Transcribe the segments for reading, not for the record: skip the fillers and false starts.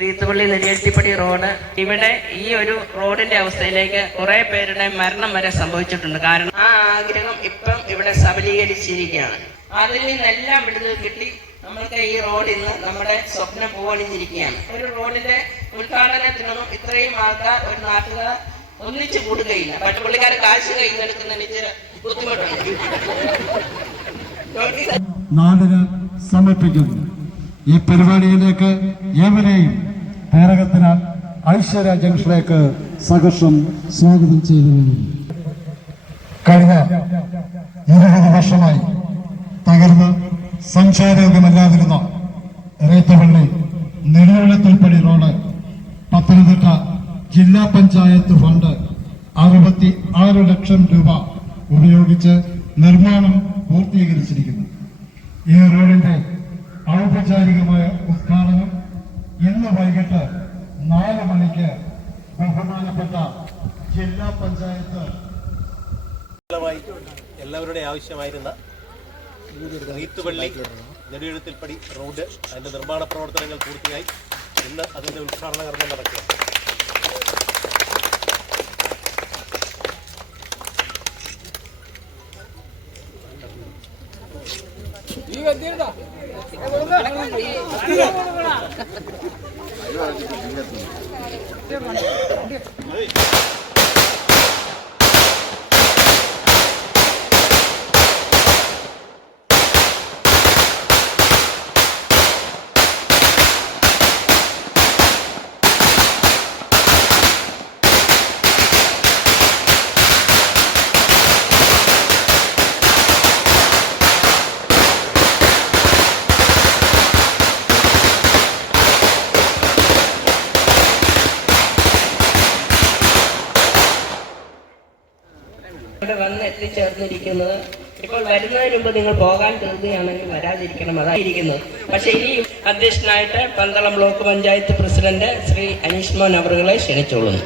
റീത്തുപള്ളി നെടിയെഴുത്തിപ്പടി road, ഇവിടെ ഈ ഒരു റോഡിന്റെ അവസ്ഥയിലേക്ക് കുറെ പേരുടെ മരണം വരെ സംഭവിച്ചിട്ടുണ്ട്. കാരണം ആ ആഗ്രഹം ഇപ്പം ഇവിടെ സബലീകരിച്ചിരിക്കുകയാണ്. അതിൽ നിന്നെല്ലാം വിടുതൽ കിട്ടി നമ്മൾക്ക് ഈ റോഡ് ഇന്ന് നമ്മുടെ സ്വപ്നം പൂവണിഞ്ഞിരിക്കുകയാണ്. ഒരു റോഡിന്റെ ഉദ്ഘാടനത്തിനൊന്നും ഇത്രയും ആൾക്കാർ ഒരു നാട്ടുകാർ ഒന്നിച്ചു കൂടുകയില്ല. പക്ഷെ പുള്ളിക്കാരെ കാശ് കയ്യിലെടുക്കുന്നതിന് ഇച്ചിരി ബുദ്ധിമുട്ടുണ്ട്. നാടിന് സമർപ്പിക്കുന്നു. ഈ പരിപാടിയിലേക്ക് ഏവരെയും പേരകത്തിനാൽ ഐശ്വര്യ ജംഗ്ഷനിലേക്ക് സഹർഷം സ്വാഗതം ചെയ്തുകൊള്ളുന്നു. കഴിഞ്ഞ 20 വർഷമായി തകർന്ന് സഞ്ചാരയോഗ്യമല്ലാതിരുന്ന റീത്തുപള്ളി നെടിയെഴുത്തിപ്പടി റോഡ് പത്തനംതിട്ട ജില്ലാ പഞ്ചായത്ത് ഫണ്ട് 66 ലക്ഷം രൂപ ഉപയോഗിച്ച് നിർമ്മാണം പൂർത്തീകരിച്ചിരിക്കുന്നു. ഈ റോഡിന്റെ ഔപചാരികമായ ഉദ്ഘാടനം ഇന്ന് വൈകിട്ട് 4 മണിക്ക് ബഹുമാനപ്പെട്ട ജില്ലാ പഞ്ചായത്ത് എല്ലാവരുടെയും ആവശ്യമായിരുന്ന റീത്തുപള്ളി നെടിയെഴുത്തിപ്പടി റോഡ് അതിന്റെ നിർമ്മാണ പ്രവർത്തനങ്ങൾ പൂർത്തിയായി. ഇന്ന് അതിന്റെ ഉദ്ഘാടന കർമ്മം നടക്കുകയാണ്. വന്ന് എത്തിച്ചേർന്നിരിക്കുന്നത് ഇപ്പോൾ വരുന്നതിന് മുമ്പ് നിങ്ങൾ പോകാൻ തീർക്കുകയാണെങ്കിൽ വരാതിരിക്കണം, അതായിരിക്കുന്നത്. പക്ഷെ ഇനി അധ്യക്ഷനായിട്ട് പന്തളം ബ്ലോക്ക് പഞ്ചായത്ത് പ്രസിഡന്റ് ശ്രീ അനീഷ് മോൻ അവറുകളെ ക്ഷണിച്ചോളുന്നു.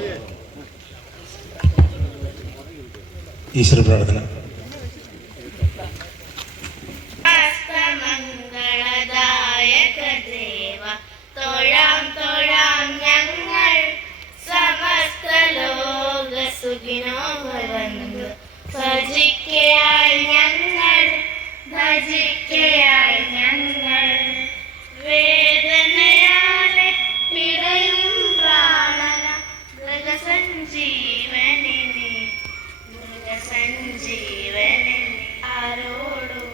ഈശ്വര പ്രാർത്ഥന. ഭജിക്കയായി ഞങ്ങൾ വേദനയാലെ പിടയും പ്രാണന മൃഗസഞ്ജീവനിനെ ആരോടും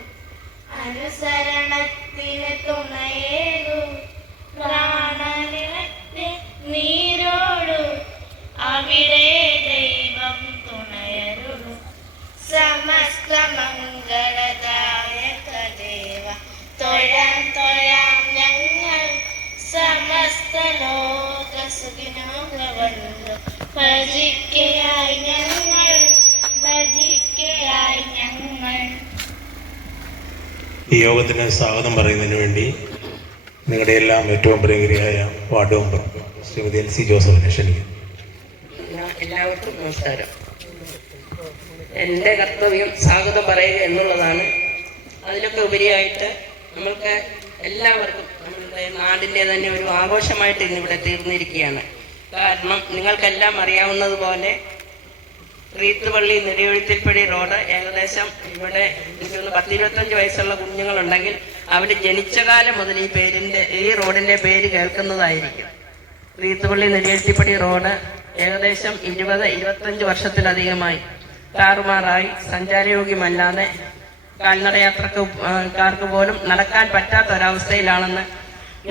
അനുസരണത്തിന് തുണയേകു പ്രാണനിലത്തെ നീരോടു അവിടെ ദൈവം തുണയരുളു. സമസ്ത മംഗളദായക ദേവ തൊഴാം ഞങ്ങൾ സമസ്ത ലോക സുഖിനോ ഭവന്തു. ഭജിക്കയായി ഞങ്ങൾ ഈ യോഗത്തിന് സ്വാഗതം പറയുന്നതിന് വേണ്ടി നിങ്ങളുടെ എല്ലാം ഏറ്റവും പ്രിയകരിയായ വാർഡ് മെമ്പർ ശ്രീമതി LC ജോസഫിനെ ക്ഷണിക്കുന്നു. എല്ലാവർക്കും നമസ്കാരം. എൻ്റെ കർത്തവ്യം സ്വാഗതം പറയുക എന്നുള്ളതാണ്. അതിലൊക്കെ ഉപരിയായിട്ട് നമ്മൾക്ക് എല്ലാവർക്കും നമ്മളുടെ നാടിൻ്റെ തന്നെ ഒരു ആഘോഷമായിട്ട് ഇന്നിവിടെ തീർന്നിരിക്കുകയാണ്. കാരണം നിങ്ങൾക്കെല്ലാം അറിയാവുന്നതുപോലെ റീത്തുപള്ളി നെടിയെഴുത്തിപ്പടി റോഡ് ഏകദേശം ഇവിടെ എനിക്കൊന്ന് 10-25 വയസ്സുള്ള കുഞ്ഞുങ്ങളുണ്ടെങ്കിൽ അവർ ജനിച്ച കാലം മുതൽ ഈ റോഡിൻ്റെ പേര് കേൾക്കുന്നതായിരിക്കും. റീത്തുപള്ളി നെടിയെഴുത്തിപ്പടി റോഡ് ഏകദേശം 20-25 വർഷത്തിലധികമായി താറുമാറായി സഞ്ചാരയോഗ്യമല്ലാതെ കാൽനടയാത്രക്കാർക്ക് പോലും നടക്കാൻ പറ്റാത്തൊരവസ്ഥയിലാണെന്ന്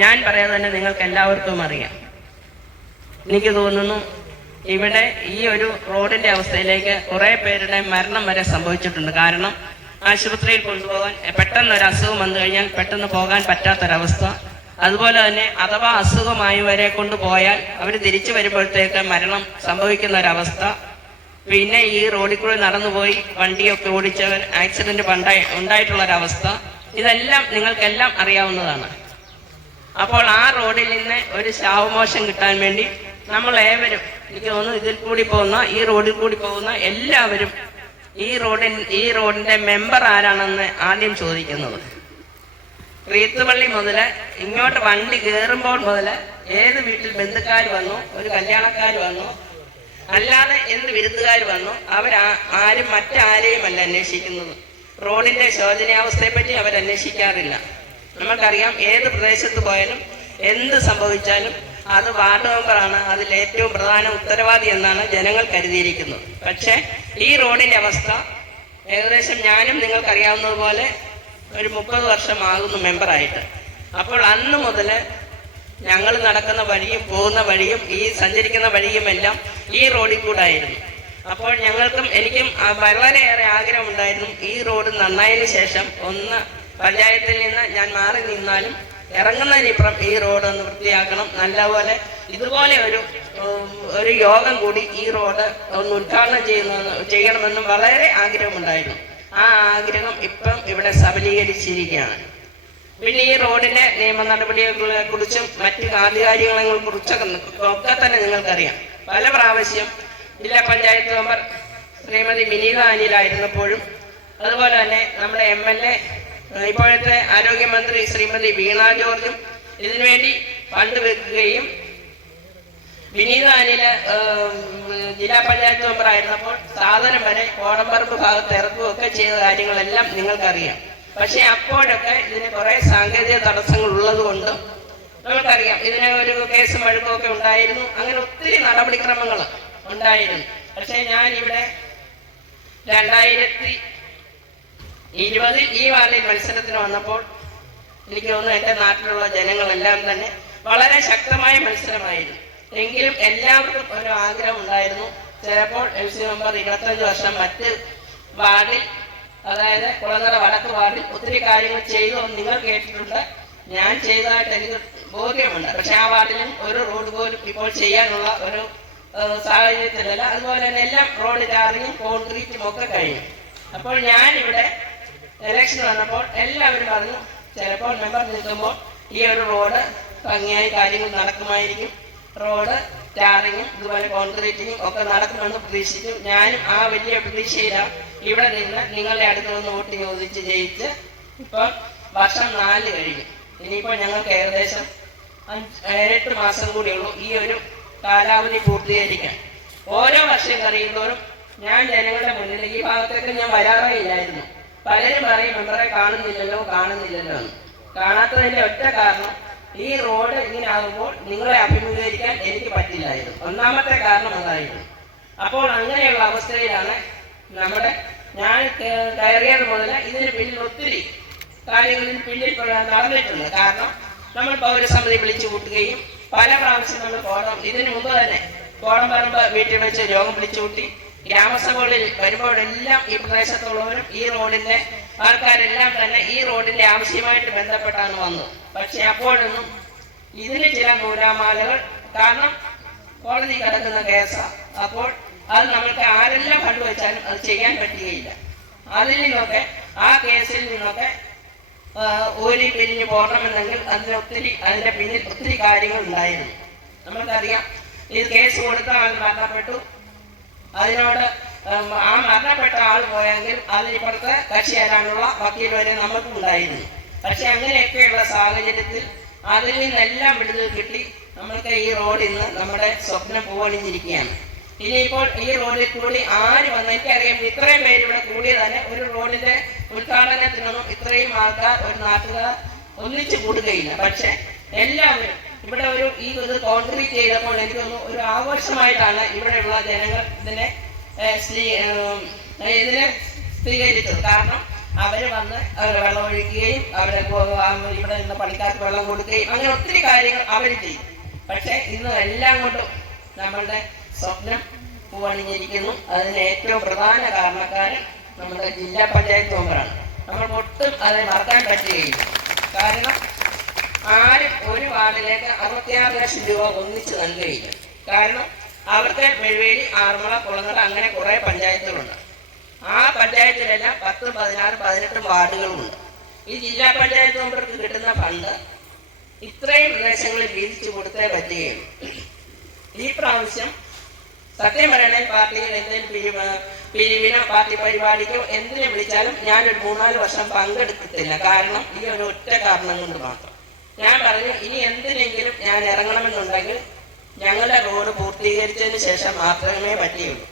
ഞാൻ പറയാതെ തന്നെ നിങ്ങൾക്ക് എല്ലാവർക്കും അറിയാം. എനിക്ക് തോന്നുന്നു ഇവിടെ ഈ ഒരു റോഡിന്റെ അവസ്ഥയിലേക്ക് കുറെ പേരുടെ മരണം വരെ സംഭവിച്ചിട്ടുണ്ട്. കാരണം ആശുപത്രിയിൽ കൊണ്ടുപോകാൻ പെട്ടെന്നൊരു അസുഖം വന്നു കഴിഞ്ഞാൽ പെട്ടെന്ന് പോകാൻ പറ്റാത്തൊരവസ്ഥ. അതുപോലെ തന്നെ അഥവാ അസുഖമായവരെ കൊണ്ടുപോയാൽ അവർ തിരിച്ചു വരുമ്പോഴത്തേക്ക് മരണം സംഭവിക്കുന്ന ഒരവസ്ഥ. പിന്നെ ഈ റോഡിൽ കൂടി നടന്നുപോയി വണ്ടിയൊക്കെ ഓടിച്ചവർ ആക്സിഡന്റ് ഉണ്ടായിട്ടുള്ളൊരവസ്ഥ. ഇതെല്ലാം നിങ്ങൾക്കെല്ലാം അറിയാവുന്നതാണ്. അപ്പോൾ ആ റോഡിൽ നിന്ന് ഒരു ശാവമോശം കിട്ടാൻ വേണ്ടി നമ്മളേവരും, എനിക്ക് തോന്നുന്നു ഇതിൽ കൂടി പോകുന്ന ഈ റോഡിൽ കൂടി പോകുന്ന എല്ലാവരും ഈ റോഡിന്റെ മെമ്പർ ആരാണെന്ന് ആദ്യം ചോദിക്കുന്നത്. റീത്തുപള്ളി മുതൽ ഇങ്ങോട്ട് വണ്ടി കയറുമ്പോൾ മുതൽ ഏത് വീട്ടിൽ ബന്ധുക്കാർ വന്നു, ഒരു കല്യാണക്കാർ വന്നു, അല്ലാതെ എന്ത് വിരുന്നുകാർ വന്നു, ആരും മറ്റാരെയുമല്ല അന്വേഷിക്കുന്നത്. റോഡിന്റെ ശോചനീയാവസ്ഥയെപ്പറ്റി അവരന്വേഷിക്കാറില്ല. നമുക്കറിയാം, ഏത് പ്രദേശത്ത് പോയാലും എന്ത് സംഭവിച്ചാലും അത് വാർഡ് മെമ്പറാണ് അതിൽ ഏറ്റവും പ്രധാന ഉത്തരവാദി എന്നാണ് ജനങ്ങൾ കരുതിയിരിക്കുന്നത്. പക്ഷേ ഈ റോഡിന്റെ അവസ്ഥ ഏകദേശം ഞാനും നിങ്ങൾക്കറിയാവുന്നതുപോലെ ഒരു 30 വർഷമാകുന്നു മെമ്പറായിട്ട്. അപ്പോൾ അന്ന് മുതൽ ഞങ്ങൾ നടക്കുന്ന വഴിയും പോകുന്ന വഴിയും ഈ സഞ്ചരിക്കുന്ന വഴിയുമെല്ലാം ഈ റോഡിൽ കൂടായിരുന്നു. അപ്പോൾ എനിക്കും വളരെയേറെ ആഗ്രഹമുണ്ടായിരുന്നു ഈ റോഡ് നന്നായതിനു ശേഷം ഒന്ന് പഞ്ചായത്തിൽ നിന്ന് ഞാൻ മാറി നിന്നാലും ഇറങ്ങുന്നതിനിപ്പുറം ഈ റോഡ് ഒന്ന് വൃത്തിയാക്കണം, നല്ലപോലെ ഇതുപോലെ ഒരു യോഗം കൂടി ഈ റോഡ് ഒന്ന് ഉദ്ഘാടനം ചെയ്യണമെന്നും വളരെ ആഗ്രഹമുണ്ടായിരുന്നു. ആ ആഗ്രഹം ഇപ്പം ഇവിടെ സബലീകരിച്ചിരിക്കുകയാണ്. പിന്നെ ഈ റോഡിന്റെ നിയമ നടപടികളെ കുറിച്ചും മറ്റ് ആധികാരികളെ കുറിച്ചൊക്കെ തന്നെ നിങ്ങൾക്കറിയാം. പല പ്രാവശ്യം ജില്ലാ പഞ്ചായത്ത് മെമ്പർ ശ്രീമതി വിനീത അനിലായിരുന്നപ്പോഴും അതുപോലെ തന്നെ നമ്മുടെ MLA ഇപ്പോഴത്തെ ആരോഗ്യമന്ത്രി ശ്രീമതി വീണ ജോർജും ഇതിനുവേണ്ടി ഫണ്ട് വെക്കുകയും വിനീത അനില് ജില്ലാ പഞ്ചായത്ത് മെമ്പർ ആയിരുന്നപ്പോൾ സാധനം വരെ കോടമ്പറമ്പ് ഭാഗത്ത് ഇറക്കുകയൊക്കെ ചെയ്ത കാര്യങ്ങളെല്ലാം നിങ്ങൾക്കറിയാം. പക്ഷെ അപ്പോഴൊക്കെ ഇതിന് കുറെ സാങ്കേതിക തടസ്സങ്ങൾ ഉള്ളത് കൊണ്ടും നമുക്കറിയാം ഇതിന് ഒരു കേസും വഴക്കുമൊക്കെ ഉണ്ടായിരുന്നു. അങ്ങനെ ഒത്തിരി നടപടിക്രമങ്ങൾ ഉണ്ടായിരുന്നു. പക്ഷെ ഞാൻ ഇവിടെ 2020 ഈ വാർഡിൽ മത്സരത്തിന് വന്നപ്പോൾ എനിക്ക് തോന്നുന്നു എൻ്റെ നാട്ടിലുള്ള ജനങ്ങളെല്ലാം തന്നെ വളരെ ശക്തമായ മത്സരമായിരുന്നു. എങ്കിലും എല്ലാവർക്കും ഒരു ആഗ്രഹം ഉണ്ടായിരുന്നു, ചിലപ്പോൾ LC മെമ്പർ 25 വർഷം മറ്റ് വാർഡിൽ, അതായത് കുളനട വടക്ക് വാർഡിൽ ഒത്തിരി കാര്യങ്ങൾ ചെയ്തു നിങ്ങൾ കേട്ടിട്ടുണ്ട്. ഞാൻ ചെയ്തതായിട്ട് എനിക്ക് ബോധ്യമുണ്ട്. പക്ഷെ ആ വാർഡിലും ഒരു റോഡ് പോലും ഇപ്പോൾ ചെയ്യാനുള്ള ഒരു സാഹചര്യത്തിലല്ല. അതുപോലെ തന്നെ എല്ലാം റോഡ് ടാറിങ്ങും കോൺക്രീറ്റും ഒക്കെ കഴിഞ്ഞു. അപ്പോൾ ഞാനിവിടെ ഇലക്ഷൻ വന്നപ്പോൾ എല്ലാവരും പറഞ്ഞു ചിലപ്പോൾ മെമ്പർ നിൽക്കുമ്പോൾ ഈ ഒരു റോഡ് ഭംഗിയായി കാര്യങ്ങൾ നടക്കുമായിരിക്കും, റോഡ് ടാറിങ്ങും ഇതുപോലെ കോൺക്രീറ്റിങ്ങും ഒക്കെ നടക്കുമെന്ന് പ്രതീക്ഷിച്ചു. ഞാനും ആ വലിയ പ്രതീക്ഷയിലാണ് ഇവിടെ നിന്ന് നിങ്ങളുടെ അടുത്ത് വന്ന് വോട്ട് ചോദിച്ച് ജയിച്ച് ഇപ്പം വർഷം 4 കഴിഞ്ഞു. ഇനിയിപ്പോൾ ഞങ്ങൾക്ക് ഏകദേശം 8 മാസം കൂടിയുള്ളൂ ഈ ഒരു കാലാവധി പൂർത്തീകരിക്കാൻ. ഓരോ വർഷം കഴിയുമ്പോഴും ഞാൻ ജനങ്ങളുടെ മുന്നിൽ ഈ ഭാഗത്തേക്ക് ഞാൻ വരാറേ ഇല്ലായിരുന്നു. പലരും പറയും മെമ്പറെ കാണുന്നില്ലല്ലോ എന്ന്. കാണാത്തതിന്റെ ഒറ്റ കാരണം ഈ റോഡ് ഇങ്ങനെ ആകുമ്പോൾ നിങ്ങളെ അഭിമുഖീകരിക്കാൻ എനിക്ക് പറ്റില്ലായിരുന്നു. ഒന്നാമത്തെ കാരണം അതായിരുന്നു. അപ്പോൾ അങ്ങനെയുള്ള അവസ്ഥയിലാണ് ഞാൻ കയറിയത് മുതൽ ഇതിന് പിന്നിൽ ഒത്തിരി കാര്യങ്ങളിൽ പിന്നിൽ നടന്നിട്ടുണ്ട്. കാരണം നമ്മൾ പൗരസമിതി വിളിച്ചു കൂട്ടുകയും പല പ്രാവശ്യം നമ്മൾ ഇതിനു മുമ്പ് തന്നെ കോടമ്പറമ്പ് വീട്ടിൽ വെച്ച് രോഗം വിളിച്ചു കൂട്ടി ഗ്രാമസഭകളിൽ വരുമ്പോഴെല്ലാം ഈ പ്രദേശത്തുള്ളവരും ഈ റോഡിന്റെ ആൾക്കാരെല്ലാം തന്നെ ഈ റോഡിന്റെ ആവശ്യമായിട്ട് ബന്ധപ്പെട്ടാണ് വന്നത്. പക്ഷെ അപ്പോഴൊന്നും ഇതിന് ചില നൂലാമാലകൾ, കാരണം കോടതി കിടക്കുന്ന കേസാണ്. അപ്പോൾ അത് നമ്മൾക്ക് ആരെല്ലാം കണ്ടുവച്ചാലും അത് ചെയ്യാൻ പറ്റുകയില്ല. അതിൽ നിന്നൊക്കെ ആ കേസിൽ നിന്നൊക്കെ ഊരി പിരിഞ്ഞു പോകണമെന്നെങ്കിൽ അതിന്റെ പിന്നിൽ ഒത്തിരി കാര്യങ്ങൾ ഉണ്ടായിരുന്നു. നമുക്കറിയാം, ഈ കേസ് കൊടുത്ത ആൾ മരണപ്പെട്ടു, അതിനോട് ആ മരണപ്പെട്ട ആൾ പോയെങ്കിൽ അതിനിപ്പുറത്ത് കക്ഷി തരാനുള്ള വക്കീൽ വരെ നമുക്കും ഉണ്ടായിരുന്നു. പക്ഷെ അങ്ങനെയൊക്കെയുള്ള സാഹചര്യത്തിൽ അതിൽ നിന്നെല്ലാം വിടുതൽ കിട്ടി നമ്മൾക്ക് ഈ റോഡിൽ നിന്ന് നമ്മുടെ സ്വപ്നം പൂവണിഞ്ഞിരിക്കുകയാണ്. ഇനിയിപ്പോൾ ഈ റോഡിൽ കൂടി ആര് വന്ന്, എനിക്കറിയാം ഇത്രയും പേര് ഇവിടെ കൂടിയ തന്നെ ഒരു റോഡിന്റെ ഉദ്ഘാടനത്തിനൊന്നും ഇത്രയും ആൾക്കാർ ഒരു നാട്ടുകാർ ഒന്നിച്ചു കൂടുകയില്ല. പക്ഷെ എല്ലാവരും ഇവിടെ ഇത് കോൺക്രീറ്റ് ചെയ്തപ്പോൾ എനിക്ക് തോന്നുന്നു ഒരു ആഘോഷമായിട്ടാണ് ഇവിടെയുള്ള ജനങ്ങൾ ഇതിനെ സ്വീകരിച്ചത്. കാരണം അവര് വന്ന് വെള്ളം ഒഴിക്കുകയും ഇവിടെ നിന്ന് പണിക്കാർക്ക് വെള്ളം കൊടുക്കുകയും അങ്ങനെ ഒത്തിരി കാര്യങ്ങൾ അവർ ചെയ്യും. പക്ഷെ ഇന്ന് എല്ലാം കൊണ്ടും നമ്മളുടെ സ്വപ്നം പൂവണിഞ്ഞിരിക്കുന്നു. അതിന് ഏറ്റവും പ്രധാന കാരണക്കാരൻ നമ്മുടെ ജില്ലാ പഞ്ചായത്ത് മെമ്പറാണ്. നമ്മൾ ഒട്ടും അത് മറക്കാൻ പറ്റുകയില്ല. കാരണം ആരും ഒരു വാർഡിലേക്ക് 66 ലക്ഷം രൂപ ഒന്നിച്ച് നൽകുകയില്ല. കാരണം അവർക്ക് മെഴുവേലി, ആറന്മുള, കുളനട അങ്ങനെ കുറെ പഞ്ചായത്തുകളുണ്ട്. ആ പഞ്ചായത്തിലെല്ലാം 10, 16, 18 വാർഡുകളുമുണ്ട്. ഈ ജില്ലാ പഞ്ചായത്ത് മെമ്പർക്ക് കിട്ടുന്ന ഫണ്ട് ഇത്രയും പ്രദേശങ്ങളിൽ വീതിച്ചു കൊടുത്തേ പറ്റുകയുള്ളൂ. ഈ പ്രാവശ്യം സത്യം പറയണേ പാർട്ടിയിൽ എന്തെങ്കിലും പിരിവിനോ പാർട്ടി പരിപാടിക്കോ എന്തിനെ വിളിച്ചാലും ഞാനൊരു 3-4 വർഷം പങ്കെടുക്കത്തില്ല. കാരണം ഈ ഒരു ഒറ്റ കാരണം കൊണ്ട് മാത്രം. ഞാൻ പറഞ്ഞു, ഇനി എന്തിനെങ്കിലും ഞാൻ ഇറങ്ങണമെന്നുണ്ടെങ്കിൽ ഞങ്ങളുടെ റോഡ് പൂർത്തീകരിച്ചതിന് ശേഷം മാത്രമേ പറ്റുകയുള്ളൂ.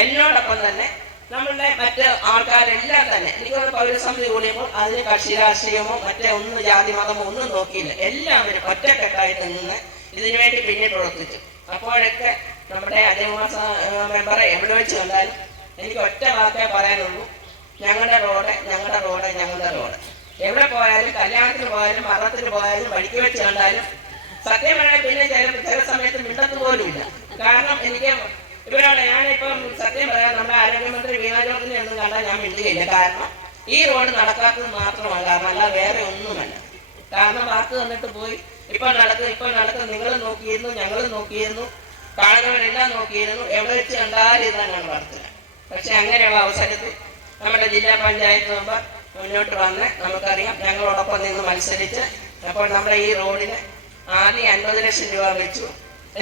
എന്നോടൊപ്പം തന്നെ നമ്മളുടെ മറ്റ് ആൾക്കാരെല്ലാം തന്നെ എനിക്കൊരു പൗരസമിതി കൂടിയപ്പോൾ അതിന് കക്ഷി രാഷ്ട്രീയമോ മറ്റേ ഒന്നും ജാതി മതമോ ഒന്നും നോക്കിയില്ല. എല്ലാവരും ഒറ്റക്കെട്ടായിട്ട് നിന്ന് ഇതിനുവേണ്ടി പിന്നിൽ പ്രവർത്തിച്ചു. അപ്പോഴൊക്കെ നമ്മുടെ അജയകുമാർ മെമ്പറെ എവിടെ വെച്ച് കണ്ടാലും എനിക്ക് ഒറ്റ വാക്കേ പറയാനുള്ളൂ, ഞങ്ങളുടെ റോഡ്, ഞങ്ങളുടെ റോഡ്, ഞങ്ങളുടെ റോഡ്. എവിടെ പോയാലും, കല്യാണത്തിന് പോയാലും, മരണത്തിന് പോയാലും, വഴിക്ക് വെച്ച് കണ്ടാലും സത്യം പറഞ്ഞാൽ പിന്നെ ചില സമയത്ത് മിണ്ടത്ത് പോലും ഇല്ല. കാരണം എനിക്ക് ഇവരോട് ഞാനിപ്പം സത്യം പറയാം, നമ്മുടെ ആരോഗ്യമന്ത്രി വീണ ജോർജിനെ ഒന്നും കണ്ടാൽ ഞാൻ മിണ്ടുകയില്ല. കാരണം ഈ റോഡ് നടക്കാത്തത് മാത്രമാണ് കാരണം, അല്ല വേറെ ഒന്നുമല്ല. കാരണം വാക്ക് തന്നിട്ട് പോയി, ഇപ്പൊ നടക്കും, നിങ്ങൾ നോക്കിയിരുന്നു, ഞങ്ങൾ നോക്കിയിരുന്നു, കാണുന്നവരെല്ലാം നോക്കിയിരുന്നു, എവിടെ വെച്ച് കണ്ടാലും ഇതാണ് പ്രാർത്ഥന. പക്ഷെ അങ്ങനെയുള്ള അവസരത്തിൽ നമ്മുടെ ജില്ലാ പഞ്ചായത്ത് മെമ്പർ മുന്നോട്ട് വന്ന് നമുക്കറിയാം ഞങ്ങളോടൊപ്പം നിന്ന് മത്സരിച്ച് അപ്പോൾ നമ്മുടെ ഈ റോഡിന് ആദ്യം 50 ലക്ഷം രൂപ വെച്ചു.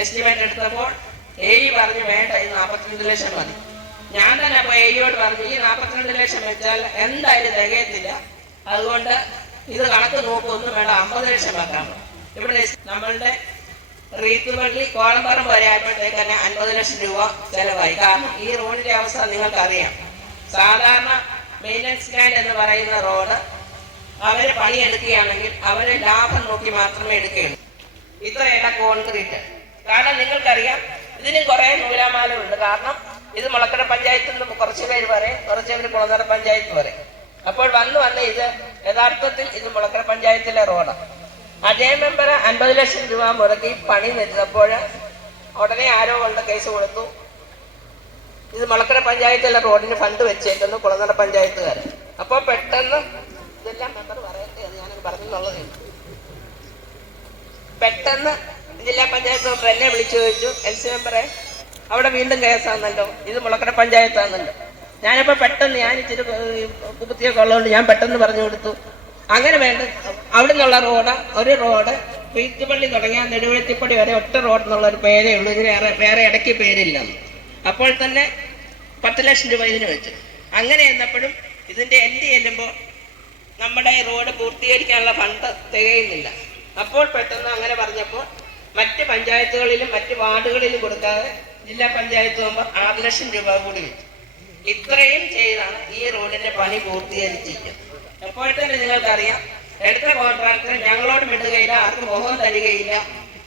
എസ്റ്റിമേറ്റ് എടുത്തപ്പോൾ എഇ പറഞ്ഞു വേണ്ട, ഈ 42 ലക്ഷം മതി. ഞാൻ തന്നെ അപ്പോൾ എഇയോട് പറഞ്ഞു, ഈ 42 ലക്ഷം വെച്ചാൽ എന്തായാലും തികയത്തില്ല, അതുകൊണ്ട് ഇത് കണക്ക് നോക്കൊന്നും വേണ്ട, 50 ലക്ഷം വെക്കാം. ഇവിടെ നമ്മളുടെ റീത്തുപള്ളി കോളംപറമ്പ് വരെ ആയപ്പോഴത്തേക്ക് തന്നെ 50 ലക്ഷം രൂപ ചെലവായി. കാരണം ഈ റോഡിന്റെ അവസ്ഥ നിങ്ങൾക്കറിയാം. സാധാരണ മെയിൻ്റനൻസ് സ്റ്റാൻഡ് എന്ന് പറയുന്ന റോഡ് അവർ പണിയെടുക്കുകയാണെങ്കിൽ അവർ ലാഭം നോക്കി മാത്രമേ എടുക്കുകയുള്ളൂ. ഇത്രയുള്ള കോൺക്രീറ്റ്, കാരണം നിങ്ങൾക്കറിയാം ഇതിനും കുറേ നൂലാമാലകളുണ്ട്. കാരണം ഇത് മുളക്കട പഞ്ചായത്തിൽ നിന്ന് കുറച്ച് പേര് പറയും, കുറച്ച് പേര് കുളനട പഞ്ചായത്ത് പറയും. അപ്പോൾ വന്ന് ഇത് യഥാർത്ഥത്തിൽ ഇത് മുളക്കട പഞ്ചായത്തിലെ റോഡാണ്. അജയ് മെമ്പർ 50 ലക്ഷം രൂപ മുടക്കി പണി നിർത്തിയപ്പോൾ ഉടനെ ആരോ കൊണ്ട് കേസ് കൊടുത്തു, ഇത് മുളക്കട പഞ്ചായത്തിലെ റോഡിന് ഫണ്ട് വെച്ചേക്കുന്നു കുളനട പഞ്ചായത്തുകാർ. അപ്പോൾ പെട്ടെന്ന് ഇതെല്ലാം മെമ്പർ പറയട്ടെ, അത് ഞാനത് പറഞ്ഞെന്നുള്ളതേ. പെട്ടെന്ന് ജില്ലാ പഞ്ചായത്ത് മെമ്പർ എന്നെ വിളിച്ചു ചോദിച്ചു, എൽസി മെമ്പറെ അവിടെ വീണ്ടും കേസാണെന്നല്ലോ, ഇത് മുളക്കട പഞ്ചായത്താണെന്നല്ലോ. ഞാനിപ്പോൾ പെട്ടെന്ന് ഞാൻ ഇച്ചിരി കുത്തിയൊക്കെ ഉള്ളതുകൊണ്ട് ഞാൻ പെട്ടെന്ന് പറഞ്ഞു കൊടുത്തു, അങ്ങനെ വേണ്ട, അവിടെ നിന്നുള്ള ഒരു റോഡ് വീട്ടുപള്ളി തുടങ്ങിയ നെടുവെട്ടിപ്പടി വരെ ഒറ്റ റോഡ് എന്നുള്ളൊരു പേരേ ഉള്ളൂ, ഇതിന് വേറെ ഇടയ്ക്ക് പേരില്ല. അപ്പോൾ തന്നെ 10 ലക്ഷം രൂപ ഇതിന് വെച്ചു. അങ്ങനെ എന്നപ്പോഴും ഇതിൻ്റെ എൻഡ് ചെല്ലുമ്പോൾ നമ്മുടെ റോഡ് പൂർത്തീകരിക്കാനുള്ള ഫണ്ട് തികയുന്നില്ല. അപ്പോൾ പെട്ടെന്ന് അങ്ങനെ പറഞ്ഞപ്പോൾ മറ്റ് പഞ്ചായത്തുകളിലും മറ്റ് വാർഡുകളിലും കൊടുക്കാതെ ജില്ലാ പഞ്ചായത്ത് മെമ്പർ 6 ലക്ഷം രൂപ കൂടി വെച്ചു. ഇത്രയും ചെയ്താണ് ഈ റോഡിന്റെ പണി പൂർത്തീകരിച്ചിരിക്കുന്നത്. അപ്പോൾ തന്നെ നിങ്ങൾക്കറിയാം, എടുത്ത കോൺട്രാക്ടർ ഞങ്ങളോട് വിടുകയില്ല, ആർക്കും മുഖം തരികയില്ല,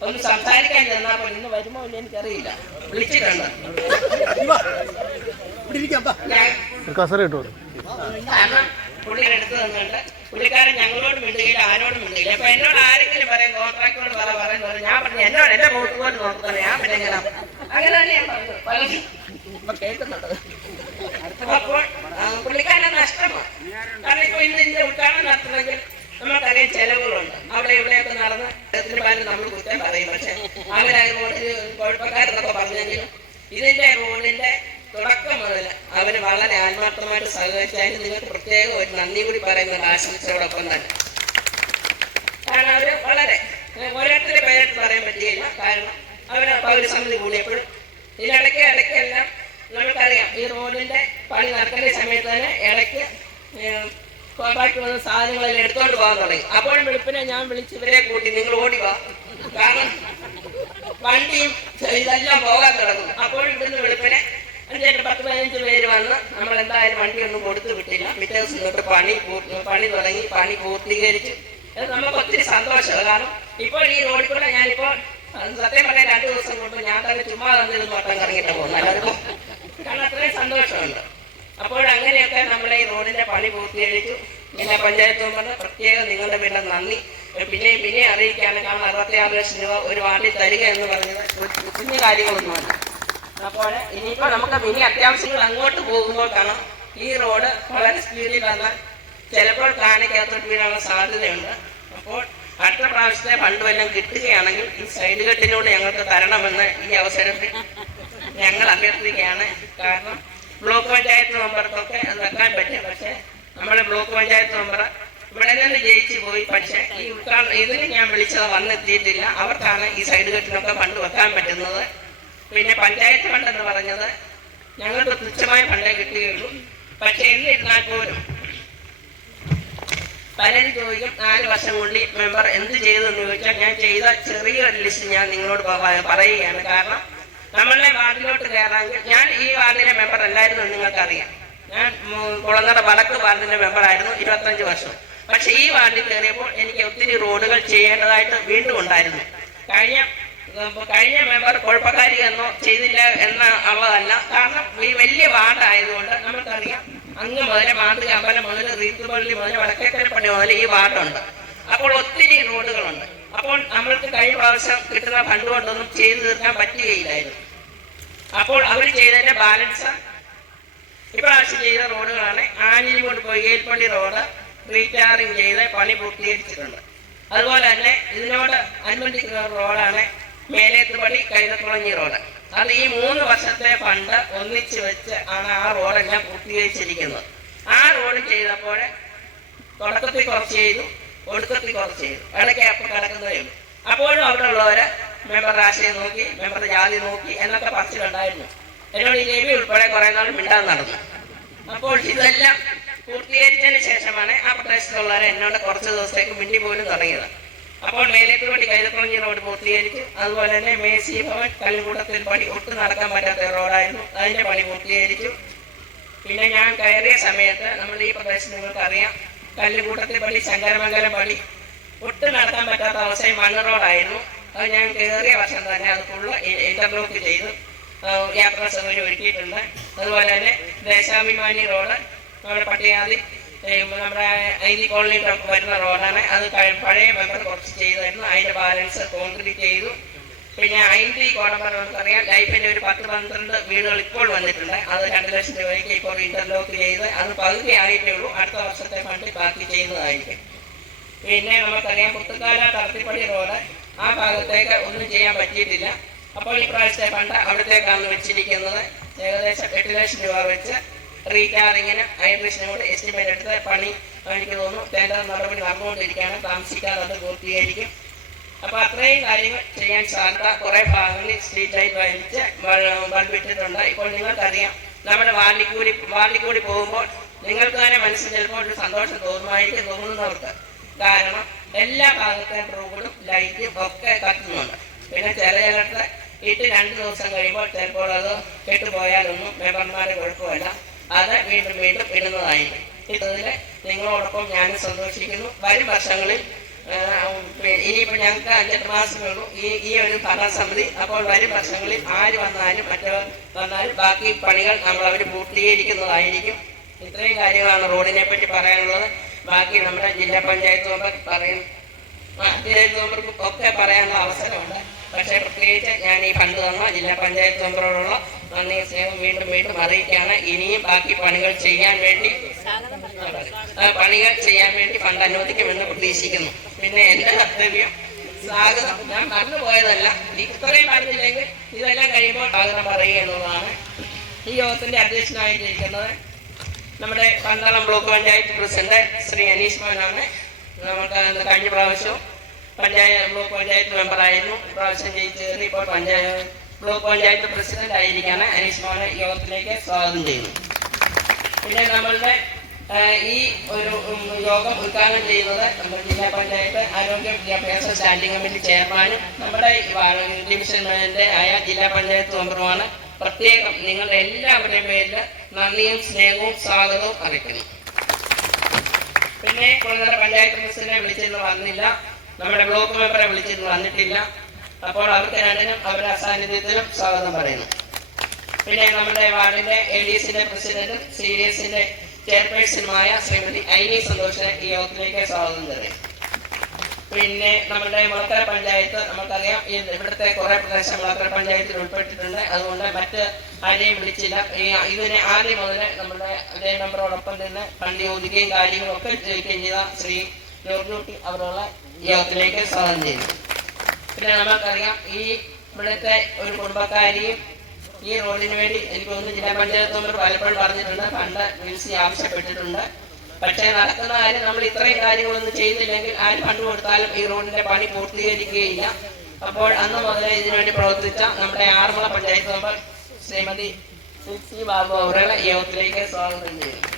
ഒന്ന് സംസാരിക്കാൻ ചെന്നപ്പോൾ ഇന്ന് വരുമോ ഇല്ല എനിക്കറിയില്ല, വിളിച്ചിട്ടുണ്ട്. കാരണം പുള്ളിയുടെ എടുത്ത് തന്നിട്ട് പുള്ളിക്കാരൻ ഞങ്ങളോട് മിണ്ടുകയില്ല, ആരോടും മിണ്ടുകയില്ല. അപ്പൊ എന്നോട് ആരെങ്കിലും പറയും കോൺട്രാക്ടറോട് പറയുന്നത്, ഞാൻ പറഞ്ഞു എന്നോട് എന്റെ മുഖത്ത് പോലും നോക്കുന്നത്, ഞാൻ പിന്നെ എങ്ങനെ അങ്ങനെ തന്നെ ഞാൻ പറഞ്ഞു. ഇപ്പൊ കേൾക്കുന്നുണ്ട്. അപ്പോൾ പുള്ളിക്കാരൻ നഷ്ടമാണ്. കാരണം ഇപ്പൊ ഇന്ന് ഇതിന്റെ ഉദ്ഘാടനം നടത്തണമെങ്കിൽ നമുക്കറിയാം ചെലവുകളുണ്ട്. അവിടെ ഇവിടെയൊക്കെ നടന്ന് നമ്മൾ കുറ്റം പറയും. പക്ഷെ അവരെ റോഡിൽ കുഴപ്പക്കാരെന്നൊക്കെ പറഞ്ഞെങ്കിലും ഇതിന്റെ റോഡിന്റെ തുടക്കം മുതൽ അവർ വളരെ ആത്മാർത്ഥമായിട്ട് സഹകരിച്ചതിന് നിങ്ങൾക്ക് പ്രത്യേകം ഒരു നന്ദി കൂടി പറയുന്നത് ആശംസയോടൊപ്പം തന്നെ. കാരണം അവർ വളരെ ഓരോരുത്തരുടെ പേരിട്ട് പറയാൻ പറ്റുകയില്ല. കാരണം അവർ പൗരസമിതി കൂടിയപ്പോഴും ഇടയ്ക്കെല്ലാം നമുക്കറിയാം ഈ റോഡിന്റെ പണി നടക്കുന്ന സമയത്ത് തന്നെ ഇടയ്ക്ക് കോൺട്രാക്ട് വന്ന സാധനങ്ങളെല്ലാം എടുത്തോണ്ട് പോകാൻ തുടങ്ങി. അപ്പോഴും വെളുപ്പിനെ ഞാൻ വിളിച്ച് ഇവരെ കൂട്ടി നിങ്ങൾ ഓടി വാ, കാരണം വണ്ടിയും ഇതെല്ലാം പോകാൻ തുടങ്ങും. അപ്പോഴും ഇവിടുന്ന് വെളുപ്പിനെ 10-15 പേര് വന്ന് നമ്മൾ എന്തായാലും വണ്ടിയൊന്നും കൊടുത്തു വിട്ടില്ല. പിറ്റേ ദിവസം തൊട്ട് പണി തുടങ്ങി, പണി പൂർത്തീകരിച്ചു. അത് നമുക്ക് ഒത്തിരി സന്തോഷമാണ്. കാരണം ഇപ്പോൾ ഈ റോഡിൽ കൂടെ ഞാനിപ്പോൾ സത്യം പറയാൻ 2 ദിവസം കൊണ്ട് ഞാൻ തന്നെ ചുമ്മാ തന്നിരുന്ന് വട്ടം കറങ്ങിയിട്ട് പോകുന്നു. അല്ലാതെ കാരണം അത്രയും സന്തോഷമുണ്ട്. അപ്പോഴങ്ങനെയൊക്കെ നമ്മുടെ ഈ റോഡിന്റെ പണി പൂർത്തീകരിച്ചു. ജില്ലാ പഞ്ചായത്ത് മെമ്പറിന് പ്രത്യേകം നിങ്ങളുടെ പേരിൽ നന്ദി. പിന്നെ അറിയിക്കാണ്. കാരണം 66 ലക്ഷം രൂപ ഒരു വാർഡിൽ തരിക എന്ന് പറഞ്ഞത് കുഞ്ഞു കാര്യങ്ങളൊന്നുമല്ല. അപ്പോൾ ഇനിയിപ്പോൾ നമുക്ക് ഇനി അത്യാവശ്യങ്ങൾ അങ്ങോട്ട് പോകുമ്പോൾ കാണാം ഈ റോഡ് വളരെ സ്പീഡിൽ വന്നാൽ ചിലപ്പോൾ കാണിക്കകത്തോട്ട് വീഴാനുള്ള സാധ്യതയുണ്ട്. അപ്പോൾ അടുത്ത പ്രാവശ്യത്തെ ഫണ്ട് വല്ലതും കിട്ടുകയാണെങ്കിൽ ഈ സൈഡ് കെട്ടിലൂടെ ഞങ്ങൾക്ക് തരണമെന്ന് ഈ അവസരത്തിൽ ഞങ്ങൾ അഭ്യർത്ഥിക്കുകയാണ്. കാരണം ബ്ലോക്ക് പഞ്ചായത്ത് മെമ്പർക്കൊക്കെ അത് വെക്കാൻ പറ്റും. പക്ഷേ നമ്മുടെ ബ്ലോക്ക് പഞ്ചായത്ത് മെമ്പർ ഇവിടെ നിന്ന് ജയിച്ചു പോയി. പക്ഷേ ഈ ഇതിന് ഞാൻ വിളിച്ചത് വന്നെത്തിയിട്ടില്ല. അവർക്കാണ് ഈ സൈഡ് കെട്ടിനൊക്കെ ഫണ്ട് വെക്കാൻ പറ്റുന്നത്. പിന്നെ പഞ്ചായത്ത് ഫണ്ട് എന്ന് പറഞ്ഞത് ഞങ്ങൾക്ക് തുച്ഛമായ ഫണ്ടേ കിട്ടുകയുള്ളൂ. പക്ഷെ എന്നിരുന്നാൽ പോലും പലരും ചോദിക്കും 4 വർഷം കൊണ്ട് മെമ്പർ എന്ത് ചെയ്തെന്ന് ചോദിച്ചാൽ ഞാൻ ചെയ്ത ചെറിയൊരു ലിസ്റ്റ് ഞാൻ നിങ്ങളോട് പറയുകയാണ്. കാരണം നമ്മളുടെ വാർഡിലോട്ട് കയറാമെങ്കിൽ ഞാൻ ഈ വാർഡിലെ മെമ്പർ അല്ലായിരുന്നു നിങ്ങൾക്കറിയാം. ഞാൻ കുളങ്ങര വടക്ക് വാർഡിന്റെ മെമ്പറായിരുന്നു 25 വർഷം. പക്ഷെ ഈ വാർഡിൽ കയറിയപ്പോൾ എനിക്ക് ഒത്തിരി റോഡുകൾ ചെയ്യേണ്ടതായിട്ട് വീണ്ടും ഉണ്ടായിരുന്നു. കഴിഞ്ഞ മെമ്പർ കുഴപ്പക്കാരി എന്നോ ചെയ്തില്ല എന്ന ഉള്ളതല്ല. കാരണം ഈ വലിയ വാർഡായതുകൊണ്ട് നമുക്കറിയാം അങ്ങ് മുതൽ മാതൃക അമ്പലം മുതൽ റീത്തുപള്ളി മുതൽ വടക്കേക്കരപ്പള്ളി മുതൽ ഈ വാർഡുണ്ട്. അപ്പോൾ ഒത്തിരി റോഡുകളുണ്ട്. അപ്പോൾ നമ്മൾക്ക് കഴിഞ്ഞ പ്രാവശ്യം കിട്ടുന്ന ഫണ്ട് കൊണ്ടൊന്നും ചെയ്തു തീർക്കാൻ പറ്റുകയില്ലായിരുന്നു. അപ്പോൾ അവർ ചെയ്തതിന്റെ ബാലൻസ് ഇപ്രാവശ്യം ചെയ്ത റോഡുകളാണ്. ആഞ്ഞിലിക്കോട് പൊയ്യേൽപ്പള്ളി റോഡ് റീടാറിങ് ചെയ്ത് പണി പൂർത്തീകരിച്ചിട്ടുണ്ട്. അതുപോലെ തന്നെ ഇതിനോട് അനുബന്ധിക്കുന്ന റോഡാണ് മേലേത്തുപള്ളി കൈതക്കുളഞ്ഞി റോഡ്. അത് ഈ 3 വർഷത്തെ ഫണ്ട് ഒന്നിച്ച് വെച്ച് ആണ് ആ റോഡെല്ലാം പൂർത്തീകരിച്ചിരിക്കുന്നത്. ആ റോഡ് ചെയ്തപ്പോൾ തുടക്കത്തിൽ കുറച്ച് ചെയ്തു, ഒടുക്കത്തിൽ കുറച്ച് ചെയ്തു, ഇടയ്ക്ക് അപ്പം കിടക്കുന്നതേ ഉള്ളൂ. അപ്പോഴും അവിടെ ഉള്ളവര് മെമ്പർ രാഷ്ട്രീയം നോക്കി, മെമ്പർ ജാതി നോക്കി എന്നൊക്കെ പറച്ചിലുണ്ടായിരുന്നു. എന്നോട് ഈ രവി ഉൾപ്പെടെ കുറെ നാൾ മിണ്ടാൻ നടന്നു. അപ്പോൾ ഇതെല്ലാം പൂർത്തീകരിച്ചതിന് ശേഷമാണ് ആ പ്രദേശത്തുള്ളവരെ എന്നോട് കുറച്ച് ദിവസത്തേക്ക് മിണ്ടി പോലും തുടങ്ങിയത്. അപ്പോൾ മേലേത്തുപള്ളി കൈതക്കുളഞ്ഞി റോഡ് പൂർത്തീകരിച്ചു. അതുപോലെ തന്നെ മേസി ഭവൻ കല്ലുകൂടത്തിൽ പണി ഒട്ടും നടക്കാൻ പറ്റാത്ത റോഡായിരുന്നു, അതിന്റെ പണി പൂർത്തീകരിച്ചു. പിന്നെ ഞാൻ കയറിയ സമയത്ത് നമ്മുടെ ഈ പ്രദേശം നിങ്ങൾക്കറിയാം, കല്ലുകൂടത്തിൽ പള്ളി ശങ്കരമംഗലം പള്ളി ഒട്ടും നടക്കാൻ പറ്റാത്ത അവസ്ഥയിൽ മണ്ണ് റോഡായിരുന്നു. അത് ഞാൻ കയറിയ വർഷം തന്നെ അത് ഫുള്ള് ഇന്റർലോക്ക് ചെയ്തു യാത്രാ സൗകര്യം ഒരുക്കിയിട്ടുണ്ട്. അതുപോലെ തന്നെ ദേശാഭിമാനി റോഡ് നമ്മുടെ പട്ടികാതി നമ്മുടെ ഐ കോളനിയിലൊക്കെ വരുന്ന റോഡാണ്. അത് പഴയ മെമ്പർ കുറച്ച് ചെയ്തായിരുന്നു. അതിന്റെ ബാലൻസ് കോൺക്രീറ്റ് ചെയ്തു. പിന്നെ ഐൻഡി കോടമ്പറ നമുക്കറിയാം, ലൈഫിന്റെ ഒരു 10-12 വീടുകൾ ഇപ്പോൾ വന്നിട്ടുണ്ട്. അത് 2 ലക്ഷം രൂപയ്ക്ക് ഇപ്പോൾ ഇന്റർലോക്ക് ചെയ്ത് അത് പകുതി ആയിട്ടേ ഉള്ളൂ. അടുത്ത വർഷത്തെ ഫണ്ട് ബാക്കി ചെയ്യുന്നതായിരിക്കും. പിന്നെ നമുക്കറിയാം പുത്തുക്കാല തറത്തിപ്പള്ളി റോഡ്, ആ ഭാഗത്തേക്ക് ഒന്നും ചെയ്യാൻ പറ്റിയിട്ടില്ല. അപ്പോൾ ഈ പ്രാവശ്യത്തെ ഫണ്ട് അവിടത്തേക്കാണ് വെച്ചിരിക്കുന്നത്. ഏകദേശം 8 ലക്ഷം രൂപ വെച്ച് റീടാറിങ്ങിന് ഐറിഷിനോട് എസ്റ്റിമേറ്റ് എടുത്ത് പണി എനിക്ക് തോന്നുന്നു ടെൻഡർ നടപടി നടന്നുകൊണ്ടിരിക്കുകയാണ്. താമസിക്കാതെ അത് പൂർത്തീകരിക്കും. അപ്പൊ അത്രയും കാര്യങ്ങൾ ചെയ്യാൻ സാധ്യത. കുറെ ഭാഗങ്ങളിൽ സ്ട്രീറ്റ് ലൈറ്റ് വലിച്ച് ബൾബിട്ടിട്ടുണ്ട്. ഇപ്പോൾ നിങ്ങൾക്കറിയാം, നമ്മുടെ വാർഡിൽ കൂടി പോകുമ്പോൾ നിങ്ങൾക്ക് തന്നെ മനസ്സിൽ ചിലപ്പോൾ ഒരു സന്തോഷം തോന്നുമായിരിക്കും തോന്നുന്നവർക്ക്. കാരണം എല്ലാ ഭാഗത്തെയും റോഡും ലൈറ്റും ഒക്കെ കത്തുന്നുണ്ട്. പിന്നെ ചിലയിടത്ത് ഇട്ട് 2 ദിവസം കഴിയുമ്പോൾ ചിലപ്പോൾ അത് കെട്ടുപോയാലൊന്നും മെമ്പർമാരെ കുഴപ്പമില്ല, അത് വീണ്ടും വീണ്ടും ഇടുന്നതായിരിക്കും. ഇതിൽ നിങ്ങളോടൊപ്പം ഞാനും സന്തോഷിക്കുന്നു. വരും വർഷങ്ങളിൽ ഇനിയിപ്പോൾ ഞങ്ങൾക്ക് 5-8 മാസമേ ഉള്ളൂ ഈ ഒരു ഭരണസമിതി. അപ്പോൾ വരും വർഷങ്ങളിൽ ആര് വന്നാലും മറ്റവർ വന്നാലും ബാക്കി പണികൾ നമ്മൾ അവർ പൂർത്തീകരിക്കുന്നതായിരിക്കും. ഇത്രയും കാര്യങ്ങളാണ് റോഡിനെ പറ്റി പറയാനുള്ളത്. ബാക്കി നമ്മുടെ ജില്ലാ പഞ്ചായത്ത് മെമ്പർ പറയും, പഞ്ചായത്ത് മെമ്പർക്കും ഒക്കെ പറയാനുള്ള അവസരമുണ്ട്. പക്ഷേ പ്രത്യേകിച്ച് ഞാൻ ഈ ഫണ്ട് തന്ന ജില്ലാ പഞ്ചായത്ത് മെമ്പറോടുള്ള നന്ദി സ്നേഹം വീണ്ടും വീണ്ടും അറിയിക്കുകയാണ്. ഇനിയും ബാക്കി പണികൾ ചെയ്യാൻ വേണ്ടി ഫണ്ട് അനുവദിക്കുമെന്ന് പ്രതീക്ഷിക്കുന്നു. പിന്നെ എൻ്റെ കർത്തവ്യം സ്വാഗതം, ഞാൻ മറന്നുപോയതല്ല, ഇത്രയും പറഞ്ഞില്ലെങ്കിൽ ഇതെല്ലാം കഴിയുമ്പോൾ സ്വാഗതം പറയുക എന്നുള്ളതാണ്. ഈ യോഗത്തിന്റെ അധ്യക്ഷനായിട്ടിരിക്കുന്നത് നമ്മുടെ പന്തളം ബ്ലോക്ക് പഞ്ചായത്ത് പ്രസിഡന്റ് ശ്രീ അനീഷ് മോഹനാണ്. നമുക്ക് കഴിഞ്ഞ പ്രാവശ്യവും ബ്ലോക്ക് പഞ്ചായത്ത് മെമ്പറായിരുന്നു. പ്രാവശ്യം ജയിച്ചേറി ഇപ്പോൾ ബ്ലോക്ക് പഞ്ചായത്ത് പ്രസിഡന്റ് ആയിരിക്കാണ്. അനീഷ് മോഹനെ യോഗത്തിലേക്ക് സ്വാഗതം ചെയ്യുന്നു. പിന്നെ നമ്മളുടെ ഈ ഒരു യോഗം ഉദ്ഘാടനം ചെയ്യുന്നത് നമ്മുടെ ജില്ലാ പഞ്ചായത്ത് ആരോഗ്യ വിദ്യാഭ്യാസ സ്റ്റാൻഡിംഗ് കമ്മിറ്റി ചെയർമാനും നമ്മുടെ ഡിവിഷൻ മാനേജർ ആയ ജില്ലാ പഞ്ചായത്ത് മെമ്പറുമാണ്. പ്രത്യേകം നിങ്ങളുടെ എല്ലാവരുടെയും പേരിൽ നന്ദിയും സ്നേഹവും സ്വാഗതവും അറിയിക്കുന്നു. പിന്നെ കുളങ്ങര പഞ്ചായത്ത് പ്രസിഡന്റിനെ വിളിച്ചിരുന്നു വന്നില്ല, നമ്മുടെ ബ്ലോക്ക് മെമ്പറെ വിളിച്ചിരുന്നു വന്നിട്ടില്ല. അപ്പോൾ അവർക്ക് രണ്ടിനും അവരുടെ അസാന്നിധ്യത്തിലും സ്വാഗതം പറയുന്നു. പിന്നെ നമ്മുടെ വാർഡിന്റെ ADSന്റെ പ്രസിഡന്റും CDSന്റെ ചെയർപേഴ്സണുമായ ശ്രീമതി ഐനി സന്തോഷിനെ ഈ യോഗത്തിലേക്ക് സ്വാഗതം തരുന്നു. പിന്നെ നമ്മുടെ മുളക്കര പഞ്ചായത്ത് നമുക്കറിയാം, ഇവിടുത്തെ കുറെ പ്രദേശം മുളക്കര പഞ്ചായത്തിൽ ഉൾപ്പെട്ടിട്ടുണ്ട്. അതുകൊണ്ട് മറ്റ് ആരെയും വിളിച്ചില്ല. ഇതിനെ ആദ്യം മുതൽ നമ്മുടെ അതേ മെമ്പറോടൊപ്പം നിന്ന് ഫണ്ട് ചോദിക്കുകയും കാര്യങ്ങളൊക്കെ ചോദിക്കുകയും ചെയ്ത ശ്രീ ജോർജൂട്ടി അവരുള്ള യോഗത്തിലേക്ക് സ്വാഗതം ചെയ്യുന്നു. പിന്നെ നമുക്കറിയാം, ഈ ഇവിടുത്തെ ഒരു കുടുംബക്കാരിയും ഈ റോഡിന് വേണ്ടി എനിക്ക് തോന്നുന്നു ജില്ലാ പഞ്ചായത്ത് മെമ്പർ പലപ്പോഴും പറഞ്ഞിട്ടുണ്ട്, ഫണ്ട് വിളിച്ച് ആവശ്യപ്പെട്ടിട്ടുണ്ട്. പക്ഷേ നടക്കുന്ന കാര്യം നമ്മൾ ഇത്രയും കാര്യങ്ങളൊന്നും ചെയ്തില്ലെങ്കിൽ ആര് ഫണ്ട് കൊടുത്താലും ഈ റോഡിന്റെ പണി പൂർത്തീകരിക്കുകയില്ല. അപ്പോൾ അന്ന് മുതലേ ഇതിനുവേണ്ടി പ്രവർത്തിച്ച നമ്മുടെ ആറന്മുള പഞ്ചായത്ത് മെമ്പർ ശ്രീമതി സി ബാബു അവരുടെ യോഗത്തിലേക്ക് സ്വാഗതം ചെയ്യുന്നു.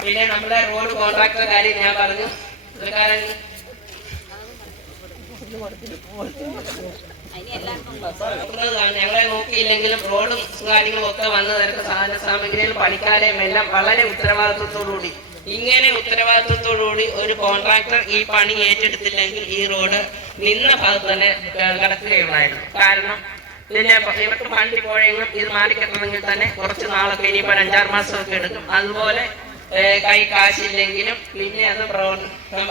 പിന്നെ നമ്മുടെ റോഡ് കോൺട്രാക്ടറുടെ കാര്യം ഞാൻ പറഞ്ഞു. പുള്ളിക്കാരൻ ഞങ്ങളെ നോക്കിയില്ലെങ്കിലും റോഡും കാര്യങ്ങളും ഒക്കെ വന്നു തരുന്ന സാധന സാമഗ്രികളും പണിക്കാരെയും എല്ലാം വളരെ ഉത്തരവാദിത്വത്തോടുകൂടി ഇങ്ങനെ ഉത്തരവാദിത്വത്തോടുകൂടി ഒരു കോൺട്രാക്ടർ ഈ പണി ഏറ്റെടുത്തില്ലെങ്കിൽ ഈ റോഡ് നിന്ന ഭാഗത്ത് തന്നെ കിടക്കുകയുള്ളായിരുന്നു. കാരണം ഇതിനെ ഇവർക്ക് ഫണ്ട് പോയെങ്കിലും ഇത് മാറിക്കിട്ടണമെങ്കിൽ തന്നെ കുറച്ച് നാളൊക്കെ ഇനിയിപ്പോൾ 5-6 മാസമൊക്കെ എടുക്കും. അതുപോലെ കൈ കാശില്ലെങ്കിലും പിന്നെ അത്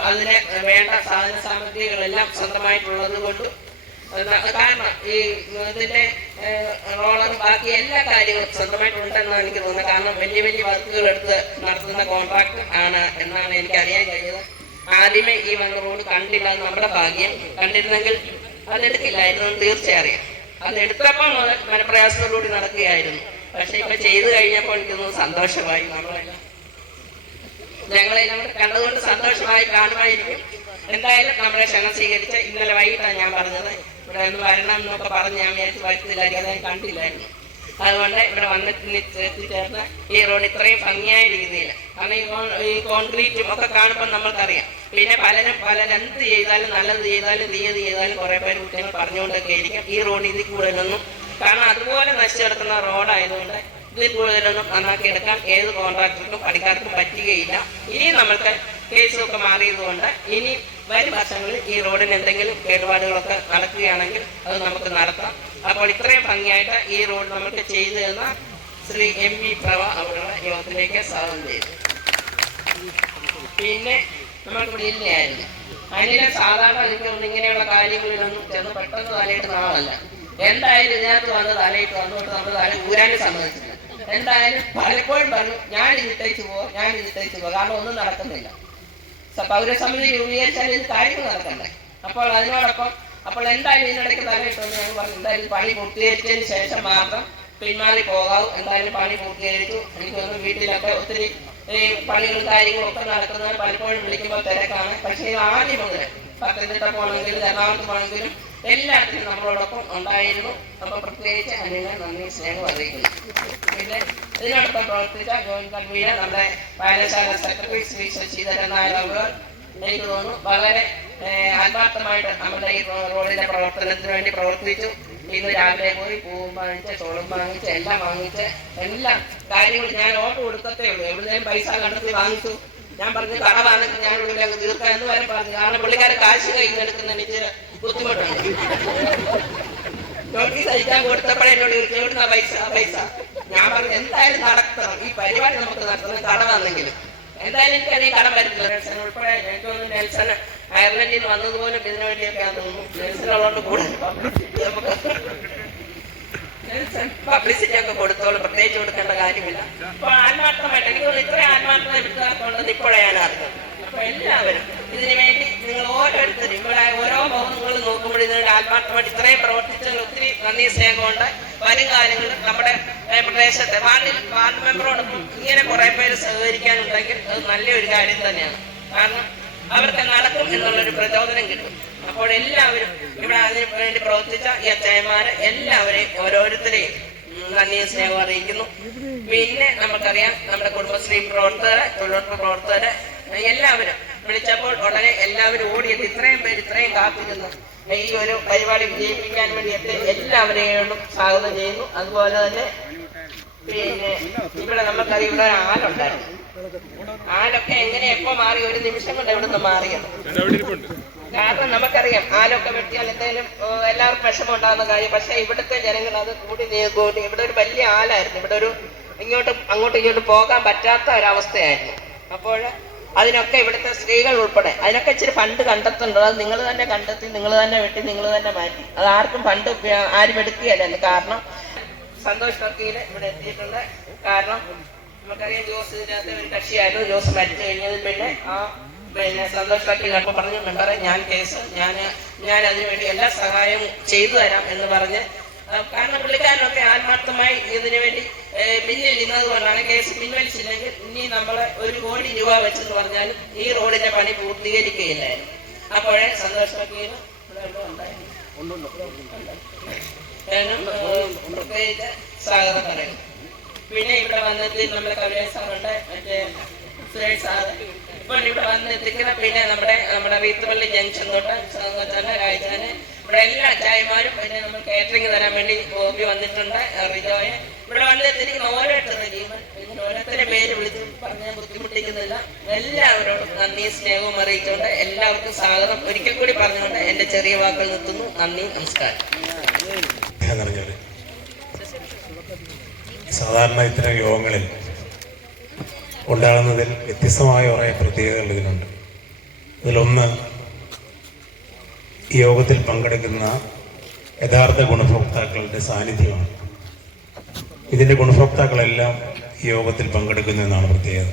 അതിന് വേണ്ട സാധന സാമഗ്രികളെല്ലാം സ്വന്തമായിട്ടുള്ളത് കൊണ്ട് കാരണം ഈ ഇതിന്റെ റോളർ ബാക്കി എല്ലാ കാര്യങ്ങളും സ്വന്തമായിട്ടുണ്ടെന്നാണ് എനിക്ക് തോന്നുന്നത്. കാരണം വലിയ വലിയ വർക്കുകൾ എടുത്ത് നടത്തുന്ന കോൺട്രാക്ടർ ആണ് എന്നാണ് എനിക്ക് അറിയാൻ കഴിഞ്ഞത്. ആദ്യമേ ഈ വന്ന റോഡ് കണ്ടില്ല, അത് നമ്മുടെ ഭാഗ്യം. കണ്ടിരുന്നെങ്കിൽ അതെടുക്കില്ലായിരുന്നു തീർച്ചയായും അറിയാം. അതെടുത്തപ്പോൾ മുതൽ മനപ്രയാസത്തോടുകൂടി നടക്കുകയായിരുന്നു. പക്ഷെ ഇപ്പൊ ചെയ്തു കഴിഞ്ഞപ്പോൾ എനിക്കൊന്നും സന്തോഷമായി. ഞങ്ങളെ കണ്ടതുകൊണ്ട് സന്തോഷമായി കാണുമായിരിക്കും. എന്തായാലും നമ്മളെ ക്ഷണം സ്വീകരിച്ച് ഇന്നലെ വൈകിട്ടാണ് ഞാൻ പറഞ്ഞത് ഇവിടെ ഒന്ന് വരണം എന്നൊക്കെ പറഞ്ഞ് ഞാൻ വിചാരിച്ച് വരുത്തില്ലായിരിക്കും, അത് ഞാൻ കണ്ടില്ലായിരുന്നു. അതുകൊണ്ട് ഇവിടെ വന്നിട്ട് എത്തിച്ചേർന്ന് ഈ റോഡ് ഇത്രയും ഭംഗിയായ രീതിയിൽ, കാരണം ഈ കോൺക്രീറ്റും ഒക്കെ കാണുമ്പോൾ നമ്മൾക്കറിയാം. പിന്നെ പലരും എന്ത് ചെയ്താലും നല്ലത് ചെയ്താലും തീയത് ചെയ്താലും കുറെ പേര് കുട്ടികൾ പറഞ്ഞുകൊണ്ടൊക്കെ ആയിരിക്കും ഈ റോഡ് ഇതിൽ കൂടുതലൊന്നും, കാരണം അതുപോലെ നശിച്ചെടുക്കുന്ന റോഡായതുകൊണ്ട് ഇതിൽ കൂടുതലൊന്നും നന്നാക്കി എടുക്കാൻ ഏത് കോൺട്രാക്ടർക്കും പണിക്കാർക്കും പറ്റുകയില്ല. ഇനി നമ്മൾക്ക് കേസൊക്കെ മാറിയതുകൊണ്ട് ഇനി വരും വർഷങ്ങളിൽ ഈ റോഡിന് എന്തെങ്കിലും കേടുപാടുകളൊക്കെ നടക്കുകയാണെങ്കിൽ അത് നമുക്ക് നടത്താം. അപ്പോൾ ഇത്രയും ഭംഗിയായിട്ട് ഈ റോഡ് നമുക്ക് ചെയ്തു തന്ന ശ്രീ MP പ്രഭ അവരുടെ യോഗത്തിലേക്ക് സ്വാഗതം ചെയ്തു. പിന്നെ നമ്മൾക്ക് ഇല്ലായിരുന്നു അതിനെ സാധാരണ എനിക്കൊന്നും ഇങ്ങനെയുള്ള കാര്യങ്ങളിലൊന്നും ചെന്ന് പെട്ടെന്ന് തലയിട്ട് നാളല്ല. എന്തായാലും ഇതിനകത്ത് വന്ന് തലയിട്ട് വന്നുകൊണ്ട് നമ്മൾ തല ഊരാനും സമ്മതിച്ചില്ല. എന്തായാലും പലപ്പോഴും പറഞ്ഞു ഞാൻ ഇതിട്ടേച്ച് പോവാം, കാരണം ഒന്നും നടക്കുന്നില്ല. പൗരസമിതി രൂപീകരിച്ചാൽ ഇത് കാര്യങ്ങൾ നടക്കണ്ടേ. അപ്പോൾ അതിനോടൊപ്പം എന്തായാലും ഇതിനിടയ്ക്ക് തലയിട്ടെന്ന് ഞങ്ങൾ പറഞ്ഞു എന്തായാലും പണി പൂർത്തീകരിച്ചതിന് ശേഷം മാത്രം പിന്മാറി പോകാവൂ. എന്തായാലും പണി പൂർത്തീകരിച്ചു. എനിക്ക് തോന്നുന്നു വീട്ടിലൊക്കെ ഒത്തിരി ഈ പണികളും കാര്യങ്ങളും ഒക്കെ നടക്കുന്നത് പലപ്പോഴും വിളിക്കുമ്പോൾ തിരക്കാണ്. പക്ഷേ ആദ്യം മുതൽ പത്തനംതിട്ട പോകണമെങ്കിലും എറണാകുളത്ത് പോകണമെങ്കിലും എല്ലാത്തിനും നമ്മളോടൊപ്പം ഉണ്ടായിരുന്നു. അപ്പോൾ പ്രത്യേകിച്ച് അതിനെ നന്ദി സ്നേഹം അറിയിക്കുന്നു. പിന്നെ ഇതിനോടൊപ്പം പ്രവർത്തിച്ച ജോയിന്റ് കൺവീനർ നമ്മുടെ വായനശാല സെക്രട്ടറി ശ്രീ ശശിധരൻ നായർ അവർ എനിക്ക് തോന്നുന്നു വളരെ ആത്മാർത്ഥമായിട്ട് നമ്മുടെ ഈ റോഡിന്റെ പ്രവർത്തനത്തിന് വേണ്ടി പ്രവർത്തിച്ചു. ഇന്ന് രാവിലെ പോയി പൂവും വാങ്ങിച്ച് ചോളും വാങ്ങിച്ച് എല്ലാം വാങ്ങിച്ച് എല്ലാ കാര്യങ്ങളും ഞാൻ ഓർഡർ കൊടുക്കത്തേ ഉള്ളൂ. എവിടെയും പൈസ കണ്ടെത്തി വാങ്ങിച്ചു. ഞാൻ പറഞ്ഞു കട വാങ്ങിച്ച് ഞാൻ ഇവിടെ അങ്ങ് തീർക്കാം എന്ന് വരെ പറഞ്ഞു. കാരണം പുള്ളിക്കാരെ കാശ് കയ്യിൽ എടുക്കുന്ന എനിക്ക് ബുദ്ധിമുട്ടുണ്ട്. നോട്ടീസ് അയക്കാൻ കൊടുത്തപ്പോഴേ എന്നോട് എവിടുന്ന പൈസ ഞാൻ പറഞ്ഞു എന്തായാലും നടത്തണം, ഈ പരിപാടി നമുക്ക് നടത്തണം, കട വന്നെങ്കിലും എന്തായാലും എനിക്കറിയാം കടം പറ്റില്ല. നെൽസൺ ഉൾപ്പെടെ എനിക്ക് തോന്നുന്നു നെൽസൺ അയർലൻഡിൽ നിന്ന് വന്നതുപോലും ഇതിനു വേണ്ടിയൊക്കെയാണ് തോന്നുന്നു. നെൽസണുള്ളതുകൊണ്ട് കൂടെ നമുക്ക് പബ്ലിസിറ്റി ഒക്കെ കൊടുത്തോളൂ, പ്രത്യേകിച്ച് കൊടുക്കേണ്ട കാര്യമില്ല. അപ്പൊ ആത്മാർത്ഥമായിട്ട് എനിക്ക് തോന്നുന്നു ഇത്രയും ആത്മാർത്ഥത എടുക്കാറുണ്ടെന്ന് ഇപ്പോഴേ ഞാൻ അറിഞ്ഞത്. അപ്പൊ എല്ലാവരും ഇതിനു വേണ്ടി നിങ്ങൾ ഓരോരുത്തരും ഇവിടെ ഓരോ മുഖങ്ങളും നോക്കുമ്പോൾ ഇതിനുവേണ്ടി ആത്മാർത്ഥമായിട്ട് ഇത്രയും പ്രവർത്തിച്ചതിൽ ഒത്തിരി നന്ദി സ്നേഹമുണ്ട്. വരും കാലങ്ങളിൽ നമ്മുടെ പ്രദേശത്തെ വാർഡ് മെമ്പറോടൊപ്പം ഇങ്ങനെ കുറെ പേര് സഹകരിക്കാനുണ്ടെങ്കിൽ അത് നല്ലൊരു കാര്യം തന്നെയാണ്. കാരണം അവർക്ക് നടക്കും എന്നുള്ളൊരു പ്രചോദനം കിട്ടും. അപ്പോൾ എല്ലാവരും ഇവിടെ അതിന് വേണ്ടി പ്രവർത്തിച്ച ഈ അച്ചായന്മാരെ എല്ലാവരെയും ഓരോരുത്തരെയും നന്ദി സ്നേഹം അറിയിക്കുന്നു. പിന്നെ നമുക്കറിയാം നമ്മുടെ കുടുംബശ്രീ പ്രവർത്തകര്, തൊഴിലുറപ്പ് പ്രവർത്തകര് എല്ലാവരും വിളിച്ചപ്പോൾ ഉടനെ എല്ലാവരും ഓടിയെത്തി ഇത്രയും പേര് ഇത്രയും കാത്തിരുന്നു ഈ ഒരു പരിപാടി വിജയിപ്പിക്കാൻ വേണ്ടിയിട്ട് എല്ലാവരെയും സ്വാഗതം ചെയ്യുന്നു. അതുപോലെ തന്നെ പിന്നെ ഇവിടെ നമുക്കറിയാം ഇവിടെ ആലുണ്ടായിരുന്നു. ആലൊക്കെ എങ്ങനെ എപ്പോ മാറി, ഒരു നിമിഷം കൊണ്ട് എവിടെ നിന്ന് മാറിയത്. കാരണം നമുക്കറിയാം ആലൊക്കെ വെട്ടിയാൽ എന്തെങ്കിലും എല്ലാവർക്കും വിഷമം ഉണ്ടാകുന്ന കാര്യം. പക്ഷെ ഇവിടുത്തെ ജനങ്ങൾ അത് കൂടി ഇവിടെ ഒരു വലിയ ആലായിരുന്നു. ഇവിടെ ഒരു അങ്ങോട്ടും ഇങ്ങോട്ടും പോകാൻ പറ്റാത്ത ഒരവസ്ഥയായിരുന്നു. അപ്പോൾ അതിനൊക്കെ ഇവിടുത്തെ സ്ത്രീകൾ ഉൾപ്പെടെ അതിനൊക്കെ ഇച്ചിരി ഫണ്ട് കണ്ടെത്തുന്നുണ്ട്. അത് നിങ്ങൾ തന്നെ കണ്ടെത്തി, നിങ്ങൾ തന്നെ വെട്ടി, നിങ്ങൾ തന്നെ മാറ്റി. അത് ആർക്കും ഫണ്ട് ആരും എടുക്കുകയല്ല. കാരണം സന്തോഷ് ടർക്കിയിൽ ഇവിടെ എത്തിയിട്ടുണ്ട്. കാരണം നമുക്കറിയാം ജോസ് ഇതിനകത്ത് ഒരു കക്ഷിയായിരുന്നു. ജോസ് മരിച്ചു കഴിഞ്ഞതിൽ പിന്നെ സന്തോഷ് ടർക്കി കണ്ടപ്പോൾ പറഞ്ഞു മെമ്പറെ ഞാൻ അതിനുവേണ്ടി എല്ലാ സഹായവും ചെയ്തു തരാം എന്ന് പറഞ്ഞ്, കാരണം പുള്ളിക്കാരനൊക്കെ ആത്മാർത്ഥമായി ഇതിനു വേണ്ടി പിന്നിൽ ഇന്നത് കൊണ്ടാണ്. കേസ് പിൻവലിച്ചില്ലെങ്കിൽ ഇനി നമ്മളെ 1 കോടി രൂപ വെച്ചെന്ന് പറഞ്ഞാലും ഈ റോഡിന്റെ പണി പൂർത്തീകരിക്കുകയില്ലായിരുന്നു. അപ്പോഴേ സന്തോഷ് ടർക്കിയിൽ പ്രത്യേകിച്ച് സ്വാഗതം പറയുന്നു. പിന്നെ ഇവിടെ വന്നെത്തി നമ്മുടെ കവിത സാറുണ്ട്, മറ്റേ സുരേഷ് സാറ് ഇപ്പോൾ ഇവിടെ വന്നെത്തിക്കുന്ന പിന്നെ നമ്മുടെ വീത്തുപള്ളി ജംഗ്ഷൻ തൊട്ട് തന്നെ കാഴ്ചാന് ഇവിടെ എല്ലാ ചായമാരും പിന്നെ നമ്മൾ കാറ്ററിംഗ് തരാൻ വേണ്ടി ഗോപി വന്നിട്ടുണ്ട്, റിജോയെ ഇവിടെ വന്നെത്തിരിക്കുന്ന ഓരോരുത്തരുടെ ജീവൻ ഇങ്ങനെ ഓരോരുത്തരുടെ പേര് വിളിച്ച് പറഞ്ഞാൽ ബുദ്ധിമുട്ടിക്കുന്നില്ല. എല്ലാവരോടും നന്ദി സ്നേഹവും അറിയിച്ചുകൊണ്ട് എല്ലാവർക്കും സ്വാഗതം ഒരിക്കൽ കൂടി പറഞ്ഞുകൊണ്ട് എൻ്റെ ചെറിയ വാക്കുകൾ നിർത്തുന്നു. നന്ദി, നമസ്കാരം. സാധാരണ ഇത്തരം യോഗങ്ങളിൽ ഉണ്ടാകുന്നതിൽ വ്യത്യസ്തമായ കുറേ പ്രത്യേകതകൾ ഇതിനുണ്ട്. ഇതിലൊന്ന്, ഈ യോഗത്തിൽ പങ്കെടുക്കുന്ന യഥാർത്ഥ ഗുണഭോക്താക്കളുടെ സാന്നിധ്യമാണ്. ഇതിൻ്റെ ഗുണഭോക്താക്കളെല്ലാം ഈ യോഗത്തിൽ പങ്കെടുക്കുന്നു എന്നാണ് പ്രത്യേകത.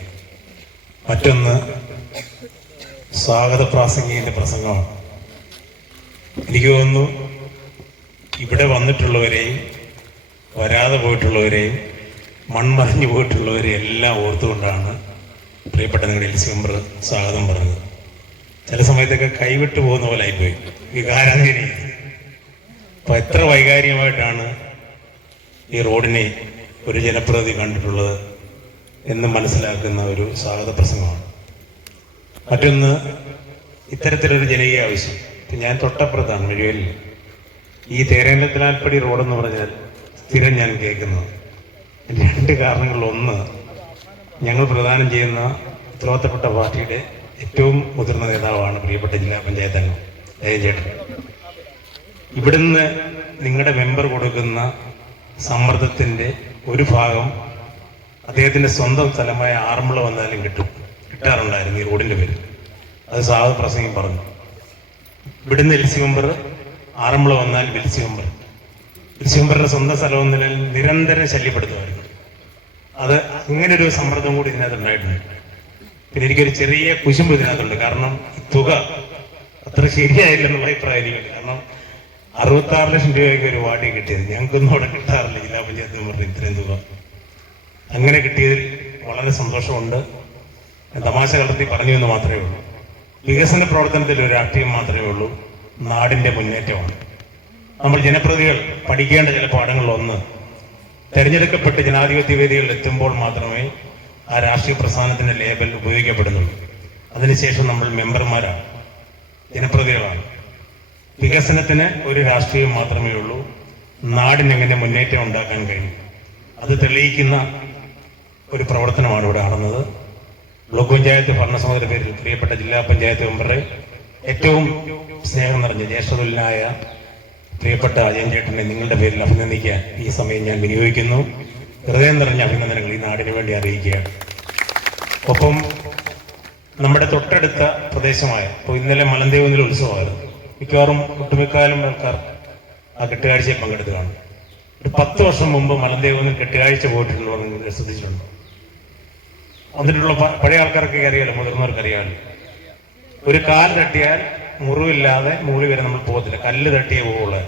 മറ്റൊന്ന്, സ്വാഗത പ്രാസംഗികന്റെ പ്രസംഗമാണ്. എനിക്ക് തോന്നുന്നു ഇവിടെ വന്നിട്ടുള്ളവരെയും വരാതെ പോയിട്ടുള്ളവരെയും മൺമറിഞ്ഞു പോയിട്ടുള്ളവരെയും എല്ലാം ഓർത്തുകൊണ്ടാണ് പ്രിയപ്പെട്ട നിങ്ങളുടെ എൽസി മെമ്പർ സ്വാഗതം പറഞ്ഞത്. ചില സമയത്തൊക്കെ കൈവിട്ടു പോകുന്ന പോലെ ആയിപ്പോയി, വികാരാധീനം. അപ്പൊ എത്ര വൈകാരികമായിട്ടാണ് ഈ റോഡിനെ ഒരു ജനപ്രതിനിധി കണ്ടിട്ടുള്ളത് എന്ന് മനസ്സിലാക്കുന്ന ഒരു സ്വാഗത പ്രസംഗമാണ്. മറ്റൊന്ന്, ഇത്തരത്തിലൊരു ജനകീയ ആവശ്യം. ഞാൻ തൊട്ടപ്പുറത്താണ്, മെഴുവലിൽ. ഈ തേരേലത്തിനാൽപ്പടി റോഡെന്ന് പറഞ്ഞാൽ സ്ഥിരം ഞാൻ കേൾക്കുന്നത്. രണ്ട് കാരണങ്ങളിൽ ഒന്ന്, ഞങ്ങൾ പ്രദാനം ചെയ്യുന്ന ഉത്തരവാദിത്തപ്പെട്ട പാർട്ടിയുടെ ഏറ്റവും മുതിർന്ന നേതാവാണ് പ്രിയപ്പെട്ട ജില്ലാ പഞ്ചായത്ത് അംഗം ജയചേട്ടൻ. ഇവിടുന്ന് നിങ്ങളുടെ മെമ്പർ കൊടുക്കുന്ന സമ്മർദ്ദത്തിൻ്റെ ഒരു ഭാഗം അദ്ദേഹത്തിൻ്റെ സ്വന്തം സ്ഥലമായ ആറന്മുള വന്നാലും കിട്ടാറുണ്ടായിരുന്നു ഈ റോഡിൻ്റെ പേര്. അത് സ്വാഗത പ്രസംഗം പറഞ്ഞു. ഇവിടുന്ന് എൽസി മെമ്പർ ആറന്മുള വന്നാൽ എൽസി മെമ്പറുടെ സ്വന്തം സ്ഥലം നിരന്തരം ശല്യപ്പെടുത്തുമായിരുന്നു. അത് അങ്ങനെ ഒരു സമ്മർദ്ദം കൂടി ഇതിനകത്ത് ഉണ്ടായിട്ടുണ്ട്. പിന്നെ എനിക്കൊരു ചെറിയ കുശുമ്പ് ഇതിനകത്തുണ്ട്. കാരണം തുക അത്ര ശരിയായില്ലെന്നുള്ള അഭിപ്രായം എനിക്കുണ്ട്. കാരണം 66 ലക്ഷം രൂപയ്ക്ക് ഒരു വാർഡിൽ കിട്ടിയത് ഞങ്ങൾക്കൊന്നും അവിടെ കിട്ടാറില്ല. ജില്ലാ പഞ്ചായത്ത് മെമ്പറിന് ഇത്രയും തുക അങ്ങനെ കിട്ടിയതിൽ വളരെ സന്തോഷമുണ്ട്. തമാശ കലർത്തി പറഞ്ഞു എന്ന് മാത്രമേ ഉള്ളൂ. വികസന പ്രവർത്തനത്തിൽ ഒരു രാഷ്ട്രീയം മാത്രമേ ഉള്ളൂ, നാടിന്റെ മുന്നേറ്റമാണ്. നമ്മൾ ജനപ്രതിനിധികൾ പഠിക്കേണ്ട ചില പാഠങ്ങളിലൊന്ന്, തെരഞ്ഞെടുക്കപ്പെട്ട് ജനാധിപത്യ വേദികളിൽ എത്തുമ്പോൾ മാത്രമേ ആ രാഷ്ട്രീയ പ്രസ്ഥാനത്തിന്റെ ലേബൽ ഉപയോഗിക്കപ്പെടുന്നുള്ളൂ. അതിനുശേഷം നമ്മൾ മെമ്പർമാരാണ്, ജനപ്രതിനിധികളാണ്. വികസനത്തിന് ഒരു രാഷ്ട്രീയം മാത്രമേ ഉള്ളൂ, നാടിനെങ്ങനെ മുന്നേറ്റം ഉണ്ടാക്കാൻ കഴിയും അത് തെളിയിക്കുന്ന ഒരു പ്രവർത്തനമാണ് ഇവിടെ നടന്നത്. ബ്ലോക്ക് പഞ്ചായത്ത് ഭരണസമിതിയുടെ പേരിൽ പ്രിയപ്പെട്ട ജില്ലാ പഞ്ചായത്ത് മെമ്പറെ ഏറ്റവും സ്നേഹം നിറഞ്ഞ ജ്യേഷ്ഠതുല്യനായ പ്രിയപ്പെട്ട അജയൻ ചേട്ടനെ നിങ്ങളുടെ പേരിൽ അഭിനന്ദിക്കാൻ ഈ സമയം ഞാൻ വിനിയോഗിക്കുന്നു. ഹൃദയം നിറഞ്ഞ അഭിനന്ദനങ്ങൾ ഈ നാടിന് വേണ്ടി അറിയിക്കുകയാണ്. ഒപ്പം നമ്മുടെ തൊട്ടടുത്ത പ്രദേശമായ ഇപ്പോൾ ഇന്നലെ മലന്തേവുന്നിൽ ഉത്സവമായിരുന്നു. മിക്കവാറും ഒട്ടുമിക്കാലും ആൾക്കാർ ആ കെട്ടുകാഴ്ചയിൽ പങ്കെടുത്ത് കാണും. ഒരു 10 വർഷം മുമ്പ് മലന്തേവുന്നിൽ കെട്ടുകാഴ്ച പോയിട്ടുണ്ടോ എന്ന് ശ്രദ്ധിച്ചിട്ടുണ്ടോ? വന്നിട്ടുള്ള പഴയ ആൾക്കാർക്കൊക്കെ അറിയാലോ, മുതിർന്നവർക്ക് അറിയാമല്ലോ. ഒരു കാൽ തട്ടിയാൽ മുറിവില്ലാതെ മുകളിൽ വരെ നമ്മൾ പോകത്തില്ല, കല്ല് തട്ടിയേ പോവുള്ളൂ.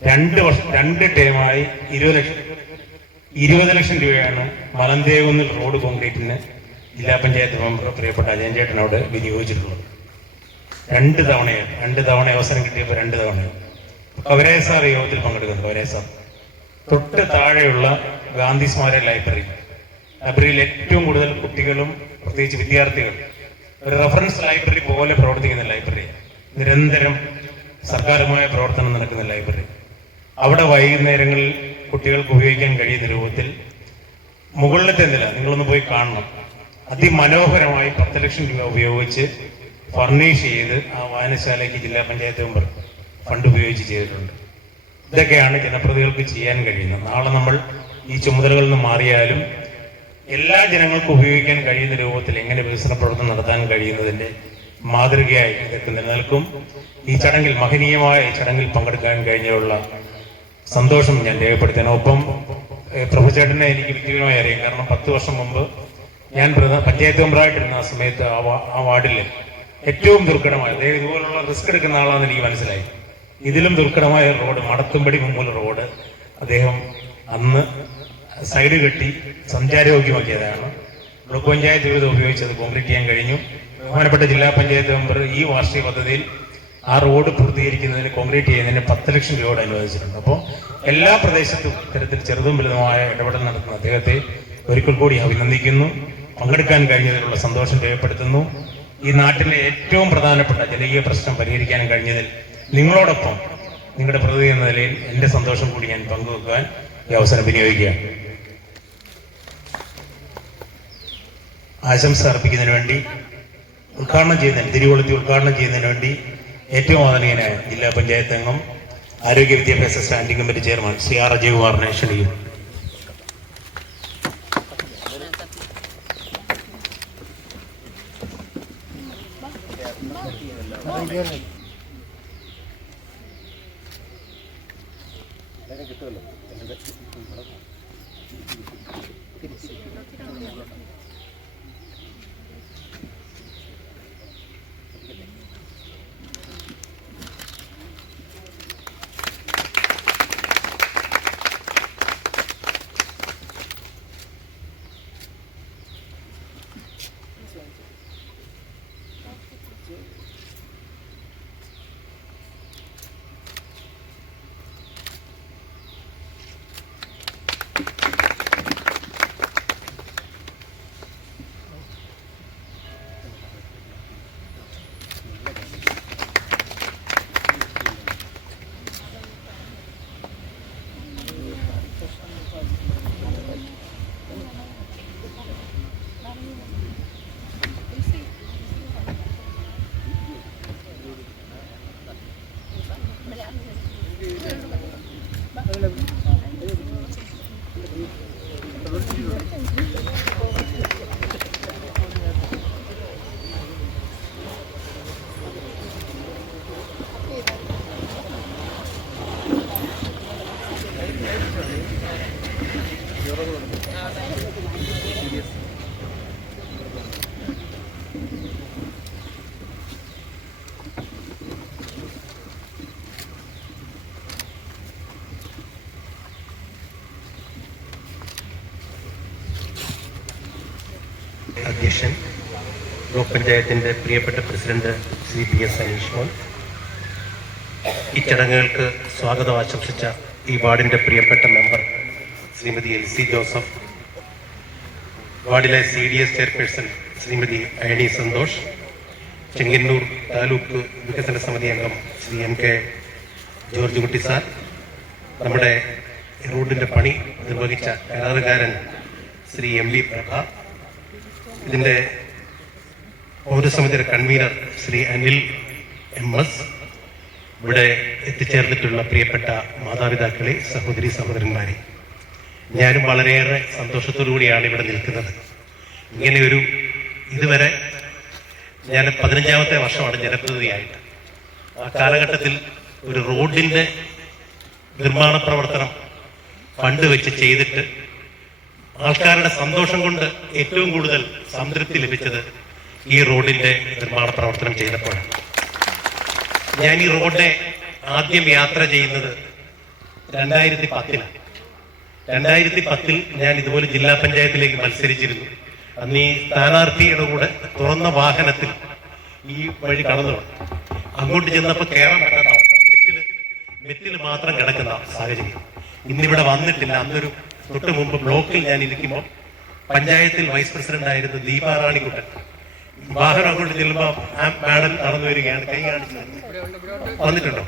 2 ടൈമായി 20 ലക്ഷം രൂപയാണ് മലന്തേവുന്നിൽ റോഡ് കോൺക്രീറ്റിന് ജില്ലാ പഞ്ചായത്ത് മെമ്പർ പ്രിയപ്പെട്ട അജയൻ ചേട്ടനോട് വിനിയോഗിച്ചിട്ടുള്ളത്. 2 തവണ അവസരം കിട്ടിയപ്പോൾ 2 തവണ. കവരേ സാർ യോഗത്തിൽ പങ്കെടുക്കുന്നു. കവരേ സാർ തൊട്ട് താഴെയുള്ള ഗാന്ധി സ്മാരക ലൈബ്രറിയിൽ ഏറ്റവും കൂടുതൽ കുട്ടികളും പ്രത്യേകിച്ച് വിദ്യാർത്ഥികൾ ഒരു റെഫറൻസ് ലൈബ്രറി പോലെ പ്രവർത്തിക്കുന്ന ലൈബ്രറി, നിരന്തരം സർക്കാരുമായ പ്രവർത്തനം നടക്കുന്ന ലൈബ്രറി. അവിടെ വൈകുന്നേരങ്ങളിൽ കുട്ടികൾക്ക് ഉപയോഗിക്കാൻ കഴിയുന്ന രൂപത്തിൽ മുകളിലത്തെ നില നിങ്ങളൊന്ന് പോയി കാണണം. അതിമനോഹരമായി 10 ലക്ഷം രൂപ ഉപയോഗിച്ച് ഫർണിഷ് ചെയ്ത് ആ വായനശാലയ്ക്ക് ജില്ലാ പഞ്ചായത്ത് മെമ്പർ ഫണ്ട് ഉപയോഗിച്ച് ചെയ്തിട്ടുണ്ട്. ഇതൊക്കെയാണ് ജനപ്രതിനിധികൾക്ക് ചെയ്യാൻ കഴിയുന്നത്. നാളെ നമ്മൾ ഈ ചുമതലകളിൽ നിന്ന് മാറിയാലും എല്ലാ ജനങ്ങൾക്കും ഉപയോഗിക്കാൻ കഴിയുന്ന രൂപത്തിൽ എങ്ങനെ വികസന പ്രവർത്തനം നടത്താൻ കഴിയുന്നതിന്റെ മാതൃകയായി ഇതൊക്കെ നിലനിൽക്കും. ഈ ചടങ്ങിൽ, മഹനീയമായ ഈ ചടങ്ങിൽ പങ്കെടുക്കാൻ കഴിഞ്ഞുള്ള സന്തോഷം ഞാൻ രേഖപ്പെടുത്തണം. ഒപ്പം പ്രഭുചേട്ടനെ എനിക്ക് വ്യക്തിപരമായി അറിയാം. കാരണം 10 വർഷം മുമ്പ് ഞാൻ പഞ്ചായത്ത് മെമ്പറായിട്ടിരുന്ന ആ സമയത്ത് ആ വാർഡിൽ ഏറ്റവും ദുർഘടമായ, അതായത് ഇതുപോലുള്ള റിസ്ക് എടുക്കുന്ന ആളാണെന്ന് എനിക്ക് മനസ്സിലായി. ഇതിലും ദുർഘടമായ റോഡ്, മടത്തുംപടി മുമ്പുള്ള റോഡ് അദ്ദേഹം അന്ന് സൈഡ് കെട്ടി സഞ്ചാരയോഗ്യമാക്കിയതാണ്. ബ്ലോക്ക് പഞ്ചായത്ത് വിവിധ ഉപയോഗിച്ചത് കോൺക്രീറ്റ് ചെയ്യാൻ കഴിഞ്ഞു. ബഹുമാനപ്പെട്ട ജില്ലാ പഞ്ചായത്ത് മെമ്പർ ഈ വാർഷിക പദ്ധതിയിൽ ആ റോഡ് പൂർത്തീകരിക്കുന്നതിന് കോൺക്രീറ്റ് ചെയ്യുന്നതിന് 10 ലക്ഷം രൂപയോട് അനുവദിച്ചിട്ടുണ്ട്. അപ്പോൾ എല്ലാ പ്രദേശത്തും ഇത്തരത്തിൽ ചെറുതും വലുതുമായ ഇടപെടൽ നടത്തുന്ന അദ്ദേഹത്തെ ഒരിക്കൽ കൂടി അഭിനന്ദിക്കുന്നു. പങ്കെടുക്കാൻ കഴിഞ്ഞതിലുള്ള സന്തോഷം രേഖപ്പെടുത്തുന്നു. ഈ നാട്ടിലെ ഏറ്റവും പ്രധാനപ്പെട്ട ജനകീയ പ്രശ്നം പരിഹരിക്കാനും കഴിഞ്ഞതിൽ നിങ്ങളോടൊപ്പം നിങ്ങളുടെ പ്രതിനിധി എന്ന നിലയിൽ എൻ്റെ സന്തോഷം കൂടി ഞാൻ പങ്കുവെക്കാൻ ഈ അവസരം വിനിയോഗിക്കുകയാണ്. ആശംസ അർപ്പിക്കുന്നതിന് വേണ്ടി തിരുവോളത്തി ഉദ്ഘാടനം ചെയ്യുന്നതിന് വേണ്ടി ഏറ്റവും ആദരണീയനായ ജില്ലാ പഞ്ചായത്ത് അംഗം ആരോഗ്യ വിദ്യാഭ്യാസ standing committee chairman Shri R അജയകുമാറിനെ ക്ഷണിക്കുന്നു. അധ്യക്ഷൻ, ബ്ലോക്ക് പഞ്ചായത്തിൻ്റെ പ്രിയപ്പെട്ട പ്രസിഡന്റ് ശ്രീ PS അനീഷ് മോൻ, ഈ ചടങ്ങുകൾക്ക് സ്വാഗതം ആശംസിച്ച ഈ വാർഡിൻ്റെ പ്രിയപ്പെട്ട മെമ്പർ ശ്രീമതി LC ജോസഫ്, വാർഡിലെ CDS ചെയർപേഴ്സൺ ശ്രീമതി അയണി സന്തോഷ്, ചെങ്ങന്നൂർ താലൂക്ക് വികസന സമിതി അംഗം ശ്രീ MK ജോർജ് കുട്ടി സാർ, നമ്മുടെ റോഡിൻ്റെ പണി നിർവഹിച്ച കരാറുകാരൻ ശ്രീ MV പ്രഭ, ഇതിൻ്റെ പൗരസമിതിയുടെ കൺവീനർ ശ്രീ അനിൽ MS, ഇവിടെ എത്തിച്ചേർന്നിട്ടുള്ള പ്രിയപ്പെട്ട മാതാപിതാക്കളെ, സഹോദരി സഹോദരന്മാരെ, ഞാനും വളരെയേറെ സന്തോഷത്തോടു കൂടിയാണ് ഇവിടെ നിൽക്കുന്നത്. ഇങ്ങനെയൊരു ഇതുവരെ ഞാൻ 15ാമത്തെ വർഷമാണ് ജനപ്രതിനിധിയായിട്ട്. ആ കാലഘട്ടത്തിൽ ഒരു റോഡിൻ്റെ നിർമ്മാണ പ്രവർത്തനം ഫണ്ട് വെച്ച് ചെയ്തിട്ട് ആൾക്കാരുടെ സന്തോഷം കൊണ്ട് ഏറ്റവും കൂടുതൽ സംതൃപ്തി ലഭിച്ചത് ഈ റോഡിൻ്റെ നിർമ്മാണ പ്രവർത്തനം ചെയ്തപ്പോഴാണ്. ഞാൻ ഈ റോഡിനെ ആദ്യം യാത്ര ചെയ്യുന്നത് 2010-ലാണ്. 2010-ൽ ഞാൻ ഇതുപോലെ ജില്ലാ പഞ്ചായത്തിലേക്ക് മത്സരിച്ചിരുന്നു. അന്ന് ഈ സ്ഥാനാർത്ഥിയുടെ കൂടെ തുറന്ന വാഹനത്തിൽ ഈ വഴി കടന്നു വന്നു. അങ്ങോട്ട് ചെന്നപ്പോൾ കയറാൻ പറ്റാത്ത അവസ്ഥ, മെറ്റിൽ മാത്രം കിടക്കുന്ന സാഹചര്യം. ഇന്നിവിടെ വന്നിട്ടില്ല. അന്നൊരു തൊട്ട് മുമ്പ് ബ്ലോക്കിൽ ഞാൻ ഇരിക്കുമ്പോൾ പഞ്ചായത്തിൽ വൈസ് പ്രസിഡന്റ് ആയിരുന്ന ദീപാറാണിക്കുട്ടൻ വാഹനം അങ്ങോട്ട് ചെല്ലുമ്പോൾ ആ മാഡം നടന്നു വരികയാണ്, കൈ കാണിച്ച് നിർത്തി. വന്നിട്ടുണ്ടോ?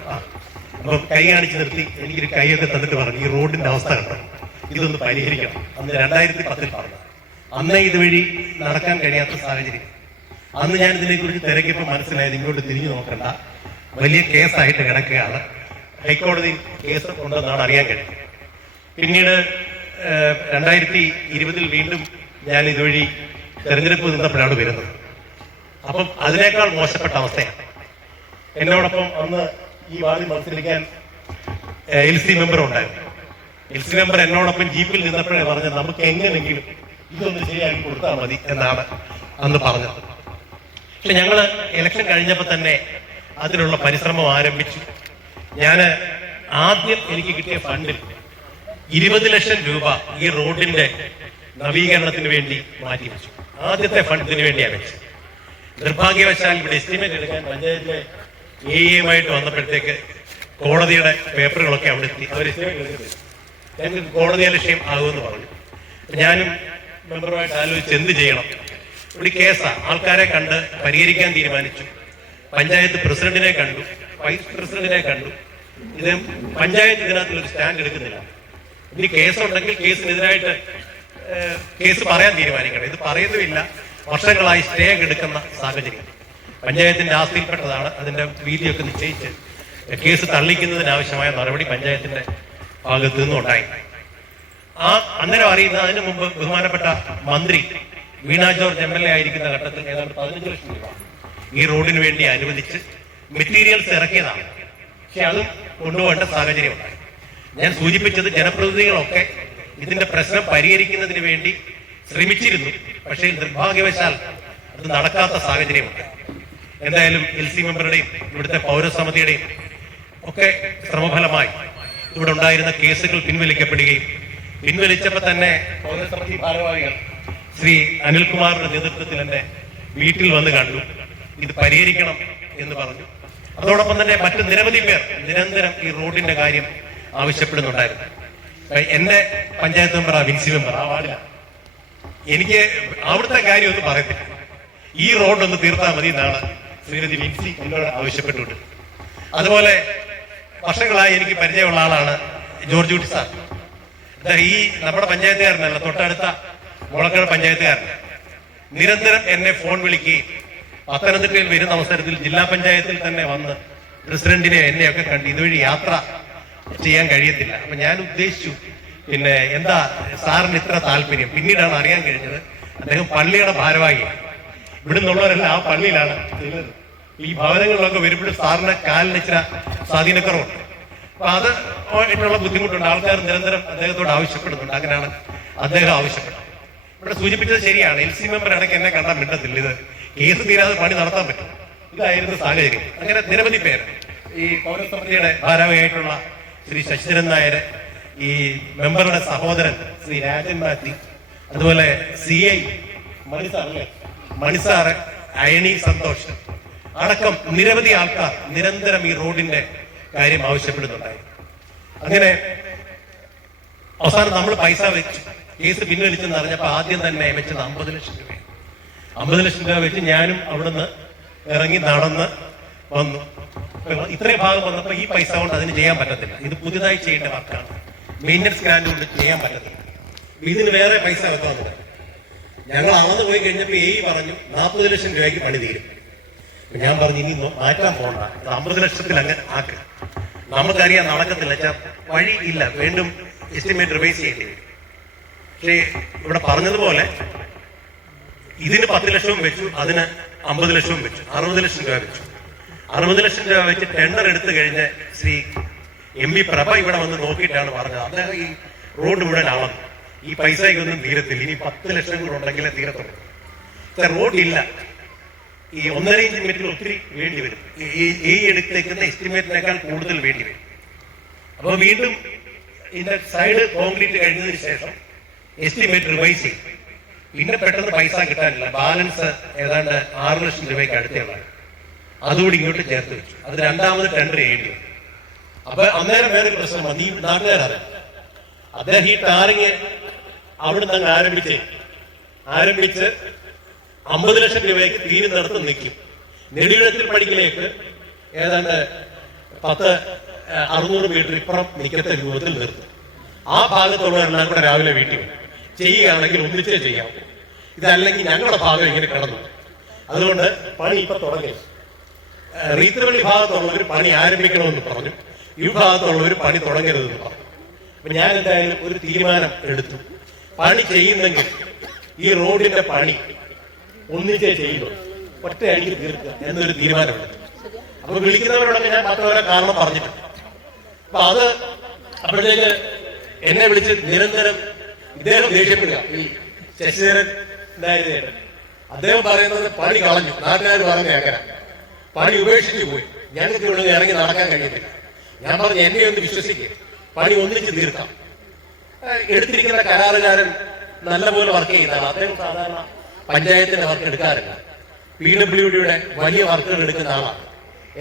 അപ്പം കൈ കാണിച്ച് നിർത്തി എനിക്കൊരു കൈയൊക്കെ തന്നിട്ട് പറഞ്ഞു, ഈ റോഡിന്റെ അവസ്ഥ കണ്ടോ, ഇതൊന്ന് പരിഹരിക്കണം. അന്ന് 2010-ൽ പറഞ്ഞു. അന്നേ ഇതുവഴി നടക്കാൻ കഴിയാത്ത സാഹചര്യം. അന്ന് ഞാൻ ഇതിനെക്കുറിച്ച് തിരക്കിയപ്പോൾ മനസ്സിലായത് ഇങ്ങോട്ട് തിരിഞ്ഞു നോക്കണ്ട, വലിയ കേസായിട്ട് കിടക്കുകയാണ്, ഹൈക്കോടതി കേസ് ഉണ്ടെന്നാണ് അറിയാൻ കഴിയുന്നത്. പിന്നീട് 2020-ൽ വീണ്ടും ഞാൻ ഇതുവഴി തെരഞ്ഞെടുപ്പ് നിന്നപ്പോഴാണ് വരുന്നത്. അപ്പം അതിനേക്കാൾ മോശപ്പെട്ട അവസ്ഥയാണ്. എന്നോടൊപ്പം അന്ന് ഈ വാർഡിൽ മത്സരിക്കാൻ LC മെമ്പർ ഉണ്ടായിരുന്നു. LC മെമ്പർ എന്നോടൊപ്പം ജീപ്പിൽ നിന്നപ്പോഴേ പറഞ്ഞത് നമുക്ക് എങ്ങനെയെങ്കിലും ഇതൊന്ന് ശരിയാക്കി കൊടുത്താൽ മതി എന്നാണ് അന്ന് പറഞ്ഞത്. പക്ഷെ ഞങ്ങൾ ഇലക്ഷൻ കഴിഞ്ഞപ്പോൾ തന്നെ അതിനുള്ള പരിശ്രമം ആരംഭിച്ചു. ഞാൻ ആദ്യം എനിക്ക് കിട്ടിയ ഫണ്ടിൽ 20 ലക്ഷം രൂപ ഈ റോഡിന്റെ നവീകരണത്തിന് വേണ്ടി മാറ്റിവെച്ചു. ആദ്യത്തെ ഫണ്ടിന് വേണ്ടിയാണ് വെച്ചത്. നിർഭാഗ്യവശാൽ ഇവിടെ എസ്റ്റിമേറ്റ് എടുക്കാൻ പഞ്ചായത്തിലെ എയുമായിട്ട് വന്നപ്പോഴത്തേക്ക് കോടതിയുടെ പേപ്പറുകളൊക്കെ അവിടെ എത്തി. അവർ ഞങ്ങൾക്ക് കോടതി ലക്ഷ്യം ആകുമെന്ന് പറഞ്ഞു. ഞാനും മെമ്പറുമായിട്ട് ആലോചിച്ച് എന്ത് ചെയ്യണം. ഒരു കേസാണ്, ആൾക്കാരെ കണ്ട് പരിഹരിക്കാൻ തീരുമാനിച്ചു. പഞ്ചായത്ത് പ്രസിഡന്റിനെ കണ്ടു, വൈസ് പ്രസിഡന്റിനെ കണ്ടു. ഇത് പഞ്ചായത്ത് ഇതിനകത്തൊരു സ്റ്റാൻഡ് എടുക്കുന്നില്ല. ഇനി കേസുണ്ടെങ്കിൽ കേസിനെതിരായിട്ട് കേസ് പറയാൻ തീരുമാനിക്കണം. ഇത് പറയുന്നുമില്ല. വർഷങ്ങളായി സ്റ്റേ എടുക്കുന്ന സാഹചര്യം പഞ്ചായത്തിന്റെ ആസ്തിയിൽപ്പെട്ടതാണ്. അതിന്റെ വീതിയൊക്കെ നിശ്ചയിച്ച് കേസ് തള്ളിക്കുന്നതിനാവശ്യമായ നടപടി പഞ്ചായത്തിന്റെ ഭാഗത്തു നിന്നും ഉണ്ടായി. അന്നേരം അറിയുന്ന അതിനു മുമ്പ് ബഹുമാനപ്പെട്ട മന്ത്രി വീണ ജോർജ് MLA ആയിരിക്കുന്ന ഘട്ടത്തിൽ ഏതാണ്ട് 15 ലക്ഷം രൂപ ഈ റോഡിന് വേണ്ടി അനുവദിച്ച് മെറ്റീരിയൽസ് ഇറക്കിയതാണ്. പക്ഷെ അതും കൊണ്ടുപോകേണ്ട സാഹചര്യം ഉണ്ടായി. ഞാൻ സൂചിപ്പിച്ചത് ജനപ്രതിനിധികളൊക്കെ ഇതിന്റെ പ്രശ്നം പരിഹരിക്കുന്നതിന് വേണ്ടി ശ്രമിച്ചിരുന്നു. പക്ഷേ നിർഭാഗ്യവശാൽ അത് നടക്കാത്ത സാഹചര്യമുണ്ട്. എന്തായാലും LC മെമ്പറുടെയും ഇവിടുത്തെ പൗരസമിതിയുടെയും ഒക്കെ ശ്രമഫലമായി ഇവിടെ ഉണ്ടായിരുന്ന കേസുകൾ പിൻവലിക്കപ്പെടുകയും പിൻവലിച്ചപ്പോൾ തന്നെ പൗരസമിതി ഭാരവാഹികൾ ശ്രീ അനിൽകുമാറിന്റെ നേതൃത്വത്തിൽ എന്നെ വീട്ടിൽ വന്ന് കണ്ടു. ഇത് പരിഹരിക്കണം എന്ന് പറഞ്ഞു. അതോടൊപ്പം തന്നെ മറ്റ് നിരവധി പേർ നിരന്തരം ഈ റോഡിന്റെ കാര്യം ആവശ്യപ്പെടുന്നുണ്ടായിരുന്നു. എന്റെ പഞ്ചായത്ത് മെമ്പർ വിൻസി മെമ്പർ ആ വാർഡിലാണ്. എനിക്ക് അവിടുത്തെ കാര്യം ഒന്നും പറയത്തില്ല. ഈ റോഡൊന്ന് തീർത്താൽ മതി എന്നാണ് ശ്രീമതി വിൻസി എന്നോട് ആവശ്യപ്പെട്ടുണ്ട്. അതുപോലെ വർഷങ്ങളായി എനിക്ക് പരിചയമുള്ള ആളാണ് ജോർജ് കുട്ടി സാർ. ഈ നമ്മുടെ പഞ്ചായത്തുകാരനല്ല, തൊട്ടടുത്ത മുളക്കട പഞ്ചായത്തുകാരൻ നിരന്തരം എന്നെ ഫോൺ വിളിക്കുകയും പത്തനംതിട്ടയിൽ വരുന്ന അവസരത്തിൽ ജില്ലാ പഞ്ചായത്തിൽ തന്നെ വന്ന് പ്രസിഡന്റിനെ എന്നെയൊക്കെ കണ്ട് ഇതുവഴി യാത്ര ചെയ്യാൻ കഴിയത്തില്ല. അപ്പൊ ഞാൻ ഉദ്ദേശിച്ചു, പിന്നെ എന്താ സാറിന് ഇത്ര താല്പര്യം? പിന്നീടാണ് അറിയാൻ കഴിഞ്ഞത് അദ്ദേഹം പള്ളിയുടെ ഭാരവാഹിയാണ്. ഇവിടെ നിന്നുള്ളവരെല്ലാം ആ പള്ളിയിലാണ്. ഈ ഭവനങ്ങളിലൊക്കെ വരുമ്പോഴും സാറിന് കാലിന് ഇച്ചിരി സ്വാധീനക്കുറവുണ്ട്. അപ്പൊ അത് ആയിട്ടുള്ള ബുദ്ധിമുട്ടുണ്ട്. ആൾക്കാർ നിരന്തരം അദ്ദേഹത്തോട് ആവശ്യപ്പെടുന്നുണ്ട്. അങ്ങനെയാണ് അദ്ദേഹം ആവശ്യപ്പെട്ടത്. ഇവിടെ സൂചിപ്പിച്ചത് ശരിയാണ്. LC മെമ്പർ ഇടയ്ക്ക് എന്നെ കണ്ടാൽ മിണ്ടത്തില്ല. ഇത് കേസ് തീരാതെ പണി നടത്താൻ പറ്റും. ഇതായിരുന്നു സാഹചര്യം. അങ്ങനെ നിരവധി പേര്, ഈ പൗരസമിതിയുടെ ഭാരവാഹിയായിട്ടുള്ള ശ്രീ ശശിധരൻ നായർ, ഈ മെമ്പറുടെ സഹോദരൻ ശ്രീ രാജൻ മാത്യു, അതുപോലെ CI മണിസാറ്, അയണി സന്തോഷ് അടക്കം നിരവധി ആൾക്കാർ നിരന്തരം ഈ റോഡിന്റെ കാര്യം ആവശ്യപ്പെടുന്നുണ്ടായി. അങ്ങനെ അവസാനം നമ്മൾ പൈസ വെച്ചു. കേസ് പിൻവലിച്ചെന്ന് അറിഞ്ഞപ്പോൾ ആദ്യം തന്നെ വെച്ചത് 50 ലക്ഷം രൂപ. 50 ലക്ഷം രൂപ വെച്ച് ഞാനും അവിടുന്ന് ഇറങ്ങി നടന്ന് വന്നു. ഇത്രയും ഭാഗം വന്നപ്പോൾ ഈ പൈസ കൊണ്ട് അതിന് ചെയ്യാൻ പറ്റത്തില്ല. ഇത് പുതിയതായി ചെയ്യേണ്ട വർക്കാണ്. മെയിൻ്റനൻസ് ഗ്രാൻഡ് കൊണ്ട് ചെയ്യാൻ പറ്റത്തില്ല. ഇതിന് വേറെ പൈസ വെക്കാമെന്ന് പറഞ്ഞു. ഞങ്ങൾ അളന്ന് പോയി കഴിഞ്ഞപ്പോൾ പറഞ്ഞു 40 ലക്ഷം രൂപയ്ക്ക് പണി തീരും. ഞാൻ പറഞ്ഞു ഇനി മാറ്റാൻ പോകണ്ട, 50 ലക്ഷത്തിൽ അങ്ങ് ആക്ക്. നമുക്കറിയാം നടക്കത്തില്ല, വഴി ഇല്ല, വീണ്ടും എസ്റ്റിമേറ്റ് റിവൈസ് ചെയ്യേണ്ടി വരും. പക്ഷേ ഇവിടെ പറഞ്ഞതുപോലെ ഇതിന് 10 ലക്ഷവും വെച്ചു, അതിന് 50 ലക്ഷവും വെച്ചു, 60 ലക്ഷം രൂപ വെച്ചു. 60 ലക്ഷം രൂപ വെച്ച് ടെൻഡർ എടുത്തു കഴിഞ്ഞ് ശ്രീ MP പ്രഭ ഇവിടെ വന്ന് നോക്കിയിട്ടാണ് പറഞ്ഞത് അദ്ദേഹം ഈ റോഡ് മുഴുവൻ അളന്നു. ഈ പൈസയ്ക്കൊന്നും തീരത്തില്ല, ഇനി 10 ലക്ഷം കൂടെ ഉണ്ടെങ്കിലേ തീരത്തുള്ളൂ. റോഡില്ല. ഈ 1.5 ഇഞ്ച് മീറ്റർ ഒത്തിരി വേണ്ടി വരും. ഈ എടുത്തേക്കുന്ന എസ്റ്റിമേറ്റിനേക്കാൾ കൂടുതൽ വേണ്ടി വരും. അപ്പൊ വീണ്ടും ഇതിന്റെ സൈഡ് കോൺക്രീറ്റ് കഴിഞ്ഞതിന് ശേഷം എസ്റ്റിമേറ്റ് റിവൈസ് ചെയ്യും. പിന്നെ പെട്ടെന്ന് പൈസ കിട്ടാനില്ല. ബാലൻസ് ഏതാണ്ട് 6 ലക്ഷം രൂപയ്ക്ക് അടുത്തുള്ളതാണ്. അതുകൂടി ഇങ്ങോട്ട് ചേർത്ത് വെച്ചു. അത് രണ്ടാമത് ടെൻഡർ ചെയ്യേണ്ടി വരും. അപ്പൊ അന്നേരം വേറെ പ്രശ്നം വന്നു. ഈ നാട്ടുകാരറിയാം, അദ്ദേഹം ഈ ടാറിങ് അവിടെ നിന്ന് ആരംഭിച്ച് 50 ലക്ഷം രൂപയ്ക്ക് തീരുന്നിടത്ത് നിൽക്കും. നെടുവിളത്തിൽ പടിക്കലേക്ക് ഏതാണ്ട് 600 മീറ്റർ ഇപ്പുറം നിൽക്കത്തെ രൂപത്തിൽ നിർത്തും. ആ ഭാഗത്തുള്ളവരെല്ലാം കൂടെ രാവിലെ വീട്ടിൽ ചെയ്യുകയാണെങ്കിൽ ഒന്നിച്ചേ ചെയ്യാം. ഇതല്ലെങ്കിൽ ഞങ്ങളുടെ ഭാഗം ഇങ്ങനെ കിടന്നു. അതുകൊണ്ട് പണി ഇപ്പൊ തുടങ്ങി. റീത്തുവള്ളി ഭാഗത്തുള്ളവർ പണി ആരംഭിക്കണമെന്ന് പറഞ്ഞു, ഈ ഭാഗത്തുള്ളവർ പണി തുടങ്ങരുതെന്ന് പറഞ്ഞു. അപ്പൊ ഞാൻ എന്തായാലും ഒരു തീരുമാനം എടുത്തു. പണി ചെയ്യുന്നെങ്കിൽ ഈ റോഡിന്റെ പണി ഒന്നിച്ചേ ചെയ്യുന്നു, ഒറ്റയടിക്ക് തീർക്കുക എന്നൊരു തീരുമാനമെടുത്തു. അപ്പൊ വിളിക്കുന്നവരോടൊക്കെ ഞാൻ മറ്റവരെ കാരണം പറഞ്ഞിട്ടുണ്ട്. അപ്പൊ അത് അപ്പോഴത്തേക്ക് എന്നെ വിളിച്ച് നിരന്തരം ഇദ്ദേഹം ദേഷ്യപ്പെടുക. ഈ ശശിധരൻ നായർ അദ്ദേഹം പറയുന്നത് പണി കളഞ്ഞു, നാട്ടുകാർ പറഞ്ഞ അങ്ങനെ പണി ഉപേക്ഷിച്ചു പോയി, ഞങ്ങൾക്ക് ഇവിടെ ഇറങ്ങി നടക്കാൻ കഴിയത്തില്ല. ഞാൻ പറഞ്ഞു എന്നെ ഒന്ന് വിശ്വസിക്കുക, പണി ഒന്നിച്ച് തീർക്കാം. എടുത്തിരിക്കുന്ന കരാറുകാരൻ നല്ലപോലെ വർക്ക് ചെയ്യുന്നതാണ്. അദ്ദേഹം സാധാരണ പഞ്ചായത്തിന്റെ വർക്ക് എടുക്കാറില്ല, PWDയുടെ വലിയ വർക്കുകൾ എടുക്കുന്ന ആളാണ്.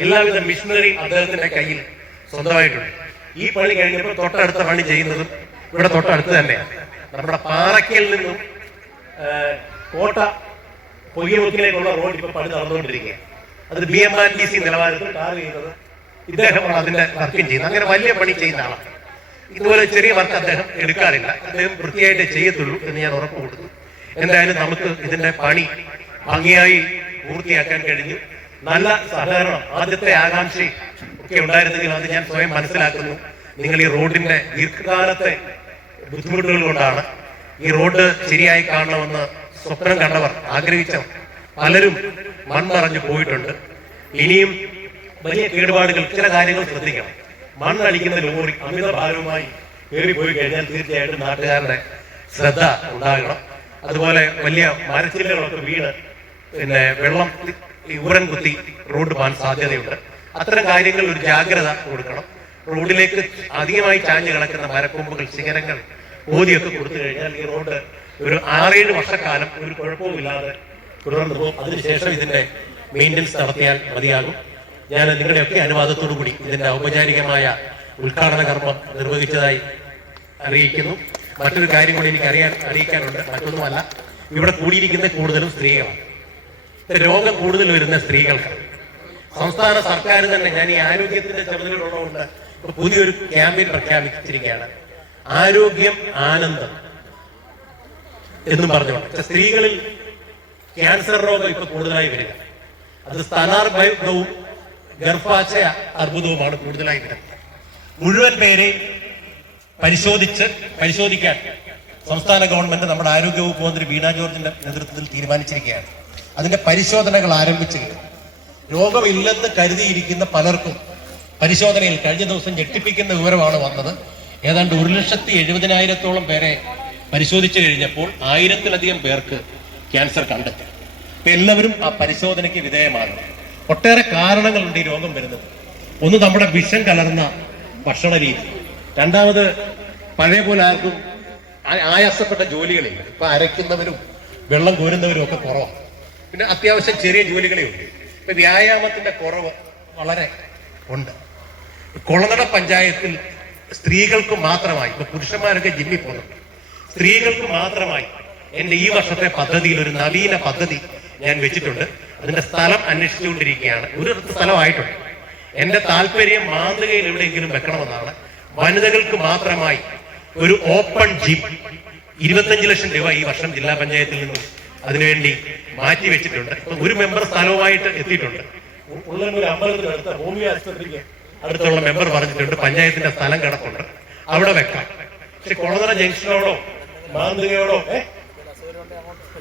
എല്ലാവിധ മിഷനറി അദ്ദേഹത്തിന്റെ കയ്യിൽ സ്വന്തമായിട്ടുണ്ട്. ഈ പണി കഴിഞ്ഞപ്പോൾ തൊട്ടടുത്ത പണി ചെയ്യുന്നതും ഇവിടെ തൊട്ടടുത്ത് തന്നെയാണ്. നമ്മുടെ പാറയ്ക്കൽ നിന്നും കോട്ട പൊയ്യമുക്കിലേക്കുള്ള റോഡ് ഇപ്പൊ പണി നടന്നുകൊണ്ടിരിക്കുകയാണ്. അത് BMRTC നിലവാരത്തിൽ ടാർ ചെയ്യുന്നത് ഇദ്ദേഹമാണ് അതിന്റെ വർക്കും ചെയ്യുന്നത്. അങ്ങനെ വലിയ പണി ചെയ്യുന്ന ആളാണ്. ഇതുപോലെ ചെറിയ വർക്ക് അദ്ദേഹം എടുക്കാറില്ല. അദ്ദേഹം വൃത്തിയായിട്ട് ചെയ്യത്തുള്ളൂ എന്ന് ഞാൻ ഉറപ്പ് കൊടുത്തു. എന്തായാലും നമുക്ക് ഇതിന്റെ പണി ഭംഗിയായി പൂർത്തിയാക്കാൻ കഴിഞ്ഞു. നല്ല സഹകരണം, ആദ്യത്തെ ആകാംക്ഷ ഒക്കെ ഉണ്ടായിരുന്നെങ്കിൽ അത് ഞാൻ സ്വയം മനസ്സിലാക്കുന്നു. നിങ്ങൾ ഈ റോഡിന്റെ ദീർഘകാലത്തെ ബുദ്ധിമുട്ടുകൾ കൊണ്ടാണ് ഈ റോഡ് ശരിയായി കാണണമെന്ന് സ്വപ്നം കണ്ടവർ, ആഗ്രഹിച്ചവർ പലരും മൺമറഞ്ഞു പോയിട്ടുണ്ട്. ഇനിയും വലിയ കേടുപാടുകൾ, ചില കാര്യങ്ങൾ ശ്രദ്ധിക്കണം. മണ്ണടിക്കുന്ന ലോറി അമിത ഭാരവുമായി കയറിപ്പോയി കഴിഞ്ഞാൽ തീർച്ചയായിട്ടും നാട്ടുകാരുടെ ശ്രദ്ധ ഉണ്ടാകണം. അതുപോലെ വലിയ മരച്ചില്ലകളൊക്കെ വീണ് വെള്ളം ഉരൻ കുത്തി റോഡ് പോകാൻ സാധ്യതയുണ്ട്. അത്തരം കാര്യങ്ങളിൽ ഒരു ജാഗ്രത കൊടുക്കണം. റോഡിലേക്ക് അധികമായി ചാഞ്ഞു കിടക്കുന്ന മരക്കൊമ്പുകൾ, ശിഖരങ്ങൾ ഓതിയൊക്കെ കൊടുത്തു കഴിഞ്ഞാൽ ഈ റോഡ് ഒരു 6-7 വർഷക്കാലം ഒരു കുഴപ്പവുമില്ലാതെ തുടർന്നു പോകും. അതിനുശേഷം ഇതിന്റെ മെയിൻ്റനൻസ് നടത്തിയാൽ മതിയാകും. ഞാൻ നിങ്ങളുടെയൊക്കെ അനുവാദത്തോടു കൂടി ഇതിന്റെ ഔപചാരികമായ ഉദ്ഘാടന കർമ്മം നിർവഹിച്ചതായി അറിയിക്കുന്നു. മറ്റൊരു കാര്യം കൂടി എനിക്ക് അറിയിക്കാനുണ്ട്. മറ്റൊന്നുമല്ല, ഇവിടെ കൂടിയിരിക്കുന്ന കൂടുതലും സ്ത്രീകളാണ്. രോഗം കൂടുതൽ വരുന്ന സ്ത്രീകൾക്കാണ്. സംസ്ഥാന സർക്കാർ തന്നെ, ഞാൻ ഈ ആരോഗ്യത്തിന്റെ ചുമതലയുള്ളതുകൊണ്ട് പുതിയൊരു ക്യാമ്പയിൻ പ്രഖ്യാപിച്ചിരിക്കുകയാണ്. ആരോഗ്യം ആനന്ദം എന്നും പറഞ്ഞുകൊണ്ട് സ്ത്രീകളിൽ ക്യാൻസർ രോഗം ഇപ്പൊ കൂടുതലായി വരിക. അത് സ്ഥാനാർബുദവും ഗർഭാശയ അർബുദവുമാണ് കൂടുതലായി വരുന്നത്. മുഴുവൻ പേരെ പരിശോധിക്കാൻ സംസ്ഥാന ഗവൺമെന്റ് നമ്മുടെ ആരോഗ്യവകുപ്പ് മന്ത്രി വീണ ജോർജിന്റെ നേതൃത്വത്തിൽ തീരുമാനിച്ചിരിക്കുകയാണ്. അതിന്റെ പരിശോധനകൾ ആരംഭിച്ചു കഴിഞ്ഞു. രോഗമില്ലെന്ന് കരുതിയിരിക്കുന്ന പലർക്കും പരിശോധനയിൽ കഴിഞ്ഞ ദിവസം ഞെട്ടിപ്പിക്കുന്ന വിവരമാണ് വന്നത്. ഏതാണ്ട് 1,70,000-ഓളം പേരെ പരിശോധിച്ചു കഴിഞ്ഞപ്പോൾ 1000-ലധികം പേർക്ക് ക്യാൻസർ കണ്ടെത്തി. ഇപ്പൊ എല്ലാവരും ആ പരിശോധനയ്ക്ക് വിധേയമാണ്. ഒട്ടേറെ കാരണങ്ങളുണ്ട് ഈ രോഗം വരുന്നത്. ഒന്ന്, നമ്മുടെ വിഷം കലർന്ന ഭക്ഷണ രീതി. രണ്ടാമത്, പഴയ പോലെ ആർക്കും ആയാസപ്പെട്ട ജോലികളില്ല. ഇപ്പൊ അരയ്ക്കുന്നവരും വെള്ളം കോരുന്നവരും ഒക്കെ കുറവാണ്. പിന്നെ അത്യാവശ്യം ചെറിയ ജോലികളേ ഉണ്ട്. ഇപ്പൊ വ്യായാമത്തിന്റെ കുറവ് വളരെ ഉണ്ട്. കൊളനട പഞ്ചായത്തിൽ സ്ത്രീകൾക്ക് മാത്രമായി, ഇപ്പൊ പുരുഷന്മാരൊക്കെ ജിമ്മിൽ പോകുന്നുണ്ട്, സ്ത്രീകൾക്ക് മാത്രമായി എന്റെ ഈ വർഷത്തെ പദ്ധതിയിൽ ഒരു നവീന പദ്ധതി ഞാൻ വെച്ചിട്ടുണ്ട്. അതിന്റെ സ്ഥലം അന്വേഷിച്ചുകൊണ്ടിരിക്കുകയാണ്. ഒരു സ്ഥലമായിട്ടുണ്ട്. എന്റെ താല്പര്യം മാതൃകയിൽ എവിടെയെങ്കിലും വെക്കണമെന്നാണ്. വനിതകൾക്ക് മാത്രമായി ഒരു ഓപ്പൺ ജിം 25 ലക്ഷം രൂപ ഈ വർഷം ജില്ലാ പഞ്ചായത്തിൽ നിന്നും അതിനുവേണ്ടി മാറ്റി വെച്ചിട്ടുണ്ട്. ഇപ്പൊ ഒരു മെമ്പർ സ്ഥലവുമായിട്ട് എത്തിയിട്ടുണ്ട്. ഉള്ളൊരു അമ്പലത്തിനടുത്ത ഹോമിയോ ആശുപത്രിക്ക് അടുത്തുള്ള മെമ്പർ പറഞ്ഞിട്ടുണ്ട് പഞ്ചായത്തിന്റെ സ്ഥലം കിടപ്പുണ്ട്, അവിടെ വെക്കാം. പക്ഷെ കൊളനട ജംഗ്ഷനോടോ മാതൃകയോടോ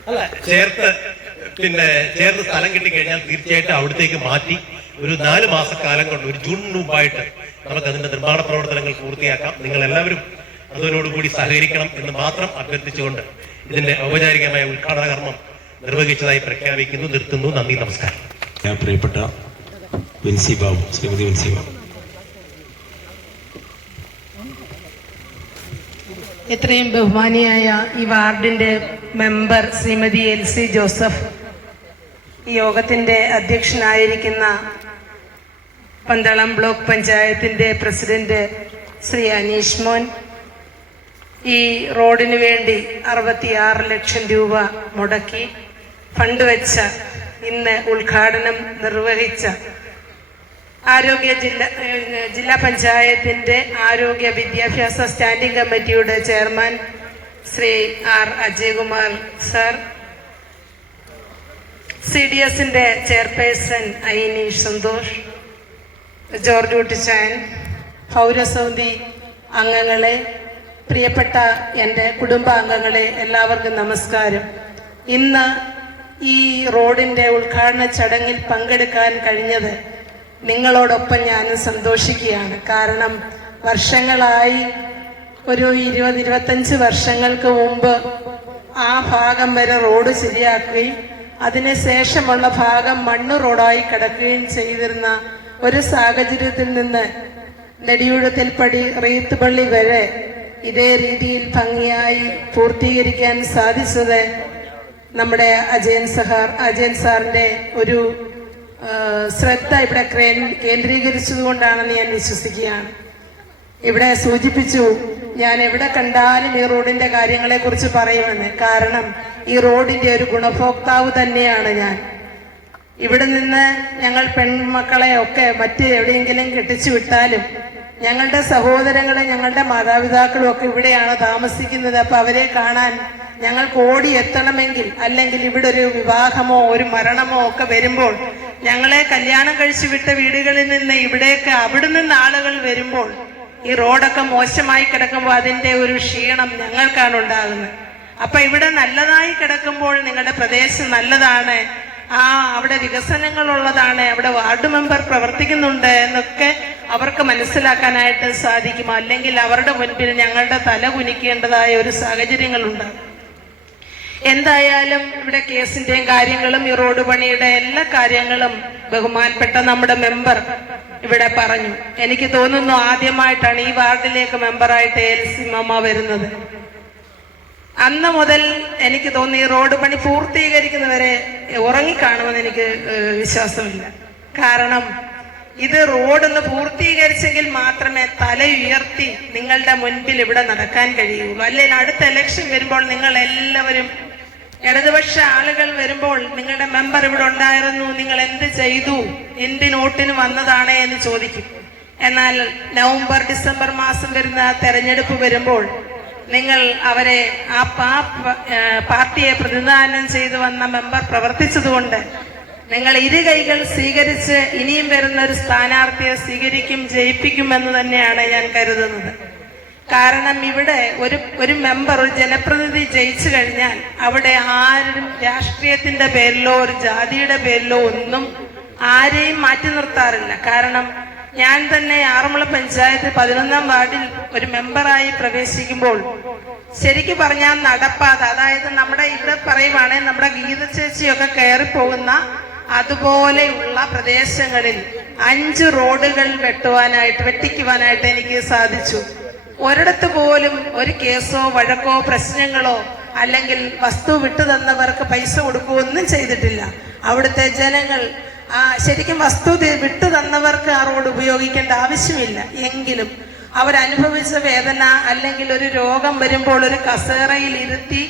അല്ല ചേർത്ത് സ്ഥലം കിട്ടിക്കഴിഞ്ഞാൽ തീർച്ചയായിട്ടും അവിടത്തേക്ക് മാറ്റി ഒരു 4 മാസക്കാലം കൊണ്ട്, ഒരു ജൂൺ മുമ്പായിട്ട് നമുക്ക് അതിന്റെ നിർമ്മാണ പ്രവർത്തനങ്ങൾ പൂർത്തിയാക്കാം. നിങ്ങൾ എല്ലാവരും അതിനോടുകൂടി സഹകരിക്കണം എന്ന് മാത്രം അഭ്യർത്ഥിച്ചുകൊണ്ട് ഇതിന്റെ ഔപചാരികമായ ഉദ്ഘാടന കർമ്മം നിർവഹിച്ചതായി പ്രഖ്യാപിക്കുന്നു. നിർത്തുന്നു. നന്ദി, നമസ്കാരം. ഞാൻ പ്രിയപ്പെട്ട വിൻസി ബാബു, ശ്രീമതി വിൻസി ബാബു. എത്രയും ബഹുമാനിയായ ഈ വാർഡിന്റെ മെമ്പർ ശ്രീമതി LC ജോസഫ്, ഈ യോഗത്തിന്റെ അധ്യക്ഷനായിരിക്കുന്ന പന്തളം ബ്ലോക്ക് പഞ്ചായത്തിന്റെ പ്രസിഡന്റ് ശ്രീ അനീഷ് മോൻ, ഈ റോഡിന് വേണ്ടി 66 ലക്ഷം രൂപ മുടക്കി ഫണ്ട് വെച്ച, ഇന്ന് ഉദ്ഘാടനം നിർവഹിച്ച ജില്ലാ പഞ്ചായത്തിന്റെ ആരോഗ്യ വിദ്യാഭ്യാസ സ്റ്റാൻഡിംഗ് കമ്മിറ്റിയുടെ chairman Shri R Ajayakumar sir, CDSന്റെ ചെയർപേഴ്സൺ ഐനി സന്തോഷ്, ജോർജ് കുട്ടിച്ചാൻ, പൗരസമിതി അംഗങ്ങളെ, പ്രിയപ്പെട്ട എൻ്റെ കുടുംബാംഗങ്ങളെ, എല്ലാവർക്കും നമസ്കാരം. ഇന്ന് ഈ റോഡിൻ്റെ ഉദ്ഘാടന ചടങ്ങിൽ പങ്കെടുക്കാൻ കഴിഞ്ഞത് നിങ്ങളോടൊപ്പം ഞാനും സന്തോഷിക്കുകയാണ്. കാരണം വർഷങ്ങളായി, ഒരു 20-25 വർഷങ്ങൾക്ക് മുമ്പ് ആ ഭാഗം വരെ റോഡ് ശരിയാക്കുകയും അതിനുശേഷമുള്ള ഭാഗം മണ്ണ് റോഡായി കിടക്കുകയും ചെയ്തിരുന്ന ഒരു സാഹചര്യത്തിൽ നിന്ന് നെടിയൂഴത്തിൽപ്പടി റീത്തുപള്ളി വരെ ഇതേ രീതിയിൽ ഭംഗിയായി പൂർത്തീകരിക്കാൻ സാധിച്ചത് നമ്മുടെ അജയൻ സാറിൻ്റെ ഒരു ശ്രദ്ധ ഇവിടെ കേന്ദ്രീകരിച്ചതുകൊണ്ടാണെന്ന് ഞാൻ വിശ്വസിക്കുകയാണ്. ഇവിടെ സൂചിപ്പിച്ചു ഞാൻ എവിടെ കണ്ടാലും ഈ റോഡിന്റെ കാര്യങ്ങളെ കുറിച്ച് പറയുമെന്ന്. കാരണം ഈ റോഡിന്റെ ഒരു ഗുണഭോക്താവ് തന്നെയാണ് ഞാൻ. ഇവിടെ നിന്ന് ഞങ്ങൾ പെൺമക്കളെ ഒക്കെ മറ്റ് എവിടെയെങ്കിലും കെട്ടിച്ചു വിട്ടാലും ഞങ്ങളുടെ സഹോദരങ്ങളെ ഞങ്ങളുടെ മാതാപിതാക്കളും ഒക്കെ ഇവിടെയാണ് താമസിക്കുന്നത്. അപ്പൊ അവരെ കാണാൻ ഞങ്ങൾക്ക് ഓടി എത്തണമെങ്കിൽ, അല്ലെങ്കിൽ ഇവിടെ ഒരു വിവാഹമോ ഒരു മരണമോ ഒക്കെ വരുമ്പോൾ, ഞങ്ങളെ കല്യാണം കഴിച്ചു വിട്ട വീടുകളിൽ നിന്ന് ഇവിടേക്ക് അവിടെ നിന്ന് ആളുകൾ വരുമ്പോൾ ഈ റോഡൊക്കെ മോശമായി കിടക്കുമ്പോൾ അതിന്റെ ഒരു ക്ഷീണം ഞങ്ങൾക്കാണ് ഉണ്ടാകുന്നത്. അപ്പൊ ഇവിടെ നല്ലതായി കിടക്കുമ്പോൾ നിങ്ങളുടെ പ്രദേശം നല്ലതാണ്, അവിടെ വികസനങ്ങൾ ഉള്ളതാണ്, അവിടെ വാർഡ് മെമ്പർ പ്രവർത്തിക്കുന്നുണ്ട് എന്നൊക്കെ അവർക്ക് മനസ്സിലാക്കാനായിട്ട് സാധിക്കും. അല്ലെങ്കിൽ അവരുടെ മുൻപിൽ ഞങ്ങളുടെ തല കുനിക്കേണ്ടതായ ഒരു സാഹചര്യങ്ങളുണ്ടാകും. എന്തായാലും ഇവിടെ കേസിന്റെയും കാര്യങ്ങളും ഈ റോഡ് പണിയുടെ എല്ലാ കാര്യങ്ങളും ബഹുമാനപ്പെട്ട നമ്മുടെ മെമ്പർ ഇവിടെ പറഞ്ഞു. എനിക്ക് തോന്നുന്നു ആദ്യമായിട്ടാണ് ഈ വാർഡിലേക്ക് മെമ്പറായിട്ട് എൽസി മാമ വരുന്നത്. അന്ന് മുതൽ എനിക്ക് തോന്നി ഈ റോഡ് പണി പൂർത്തീകരിക്കുന്നവരെ ഉറങ്ങിക്കാണുമെന്ന് എനിക്ക് വിശ്വാസമില്ല. കാരണം ഇത് റോഡൊന്ന് പൂർത്തീകരിച്ചെങ്കിൽ മാത്രമേ തല ഉയർത്തി നിങ്ങളുടെ മുൻപിൽ ഇവിടെ നടക്കാൻ കഴിയുള്ളൂ. അല്ലെങ്കിൽ അടുത്ത ഇലക്ഷൻ വരുമ്പോൾ നിങ്ങൾ എല്ലാവരും, ഇടതുപക്ഷ ആളുകൾ വരുമ്പോൾ നിങ്ങളുടെ മെമ്പർ ഇവിടെ ഉണ്ടായിരുന്നു, നിങ്ങൾ എന്ത് ചെയ്തു, എന്തിനോട്ടിന് വന്നതാണ് എന്ന് ചോദിക്കും. എന്നാൽ നവംബർ ഡിസംബർ മാസം വരുന്ന തെരഞ്ഞെടുപ്പ് വരുമ്പോൾ നിങ്ങൾ അവരെ ആ പാർട്ടിയെ പ്രതിനിധാനം ചെയ്തു വന്ന മെമ്പർ പ്രവർത്തിച്ചതുകൊണ്ട് നിങ്ങൾ ഇരുകൈകൾ സ്വീകരിച്ച് ഇനിയും വരുന്ന ഒരു സ്ഥാനാർത്ഥിയെ സ്വീകരിക്കും, ജയിപ്പിക്കുമെന്ന് തന്നെയാണ് ഞാൻ കരുതുന്നത്. കാരണം ഇവിടെ ഒരു മെമ്പർ, ഒരു ജനപ്രതിനിധി ജയിച്ചു കഴിഞ്ഞാൽ അവിടെ ആരും രാഷ്ട്രീയത്തിന്റെ പേരിലോ ഒരു ജാതിയുടെ പേരിലോ ഒന്നും ആരെയും മാറ്റി നിർത്താറില്ല. കാരണം ഞാൻ തന്നെ ആറന്മുള പഞ്ചായത്ത് 11ാം വാർഡിൽ ഒരു മെമ്പറായി പ്രവേശിക്കുമ്പോൾ ശരിക്കും പറഞ്ഞാൽ നടപ്പാത, അതായത് നമ്മുടെ ഇവിടെ പറയുവാണെങ്കിൽ നമ്മുടെ ഗീത ചേച്ചിയൊക്കെ കയറിപ്പോകുന്ന അതുപോലെയുള്ള പ്രദേശങ്ങളിൽ 5 റോഡുകൾ വെട്ടിക്കുവാനായിട്ട് എനിക്ക് സാധിച്ചു. ഒരിടത്ത് പോലും ഒരു കേസോ വഴക്കോ പ്രശ്നങ്ങളോ അല്ലെങ്കിൽ വസ്തു വിട്ടു തന്നവർക്ക് പൈസ കൊടുക്കുകയോ ഒന്നും ചെയ്തിട്ടില്ല. അവിടുത്തെ ജനങ്ങൾ ശരിക്കും വസ്തു വിട്ടു തന്നവർക്ക് ആ റോഡ് ഉപയോഗിക്കേണ്ട ആവശ്യമില്ല. എങ്കിലും അവരനുഭവിച്ച വേദന, അല്ലെങ്കിൽ ഒരു രോഗം വരുമ്പോൾ ഒരു കസേറയിൽ ഇരുത്തി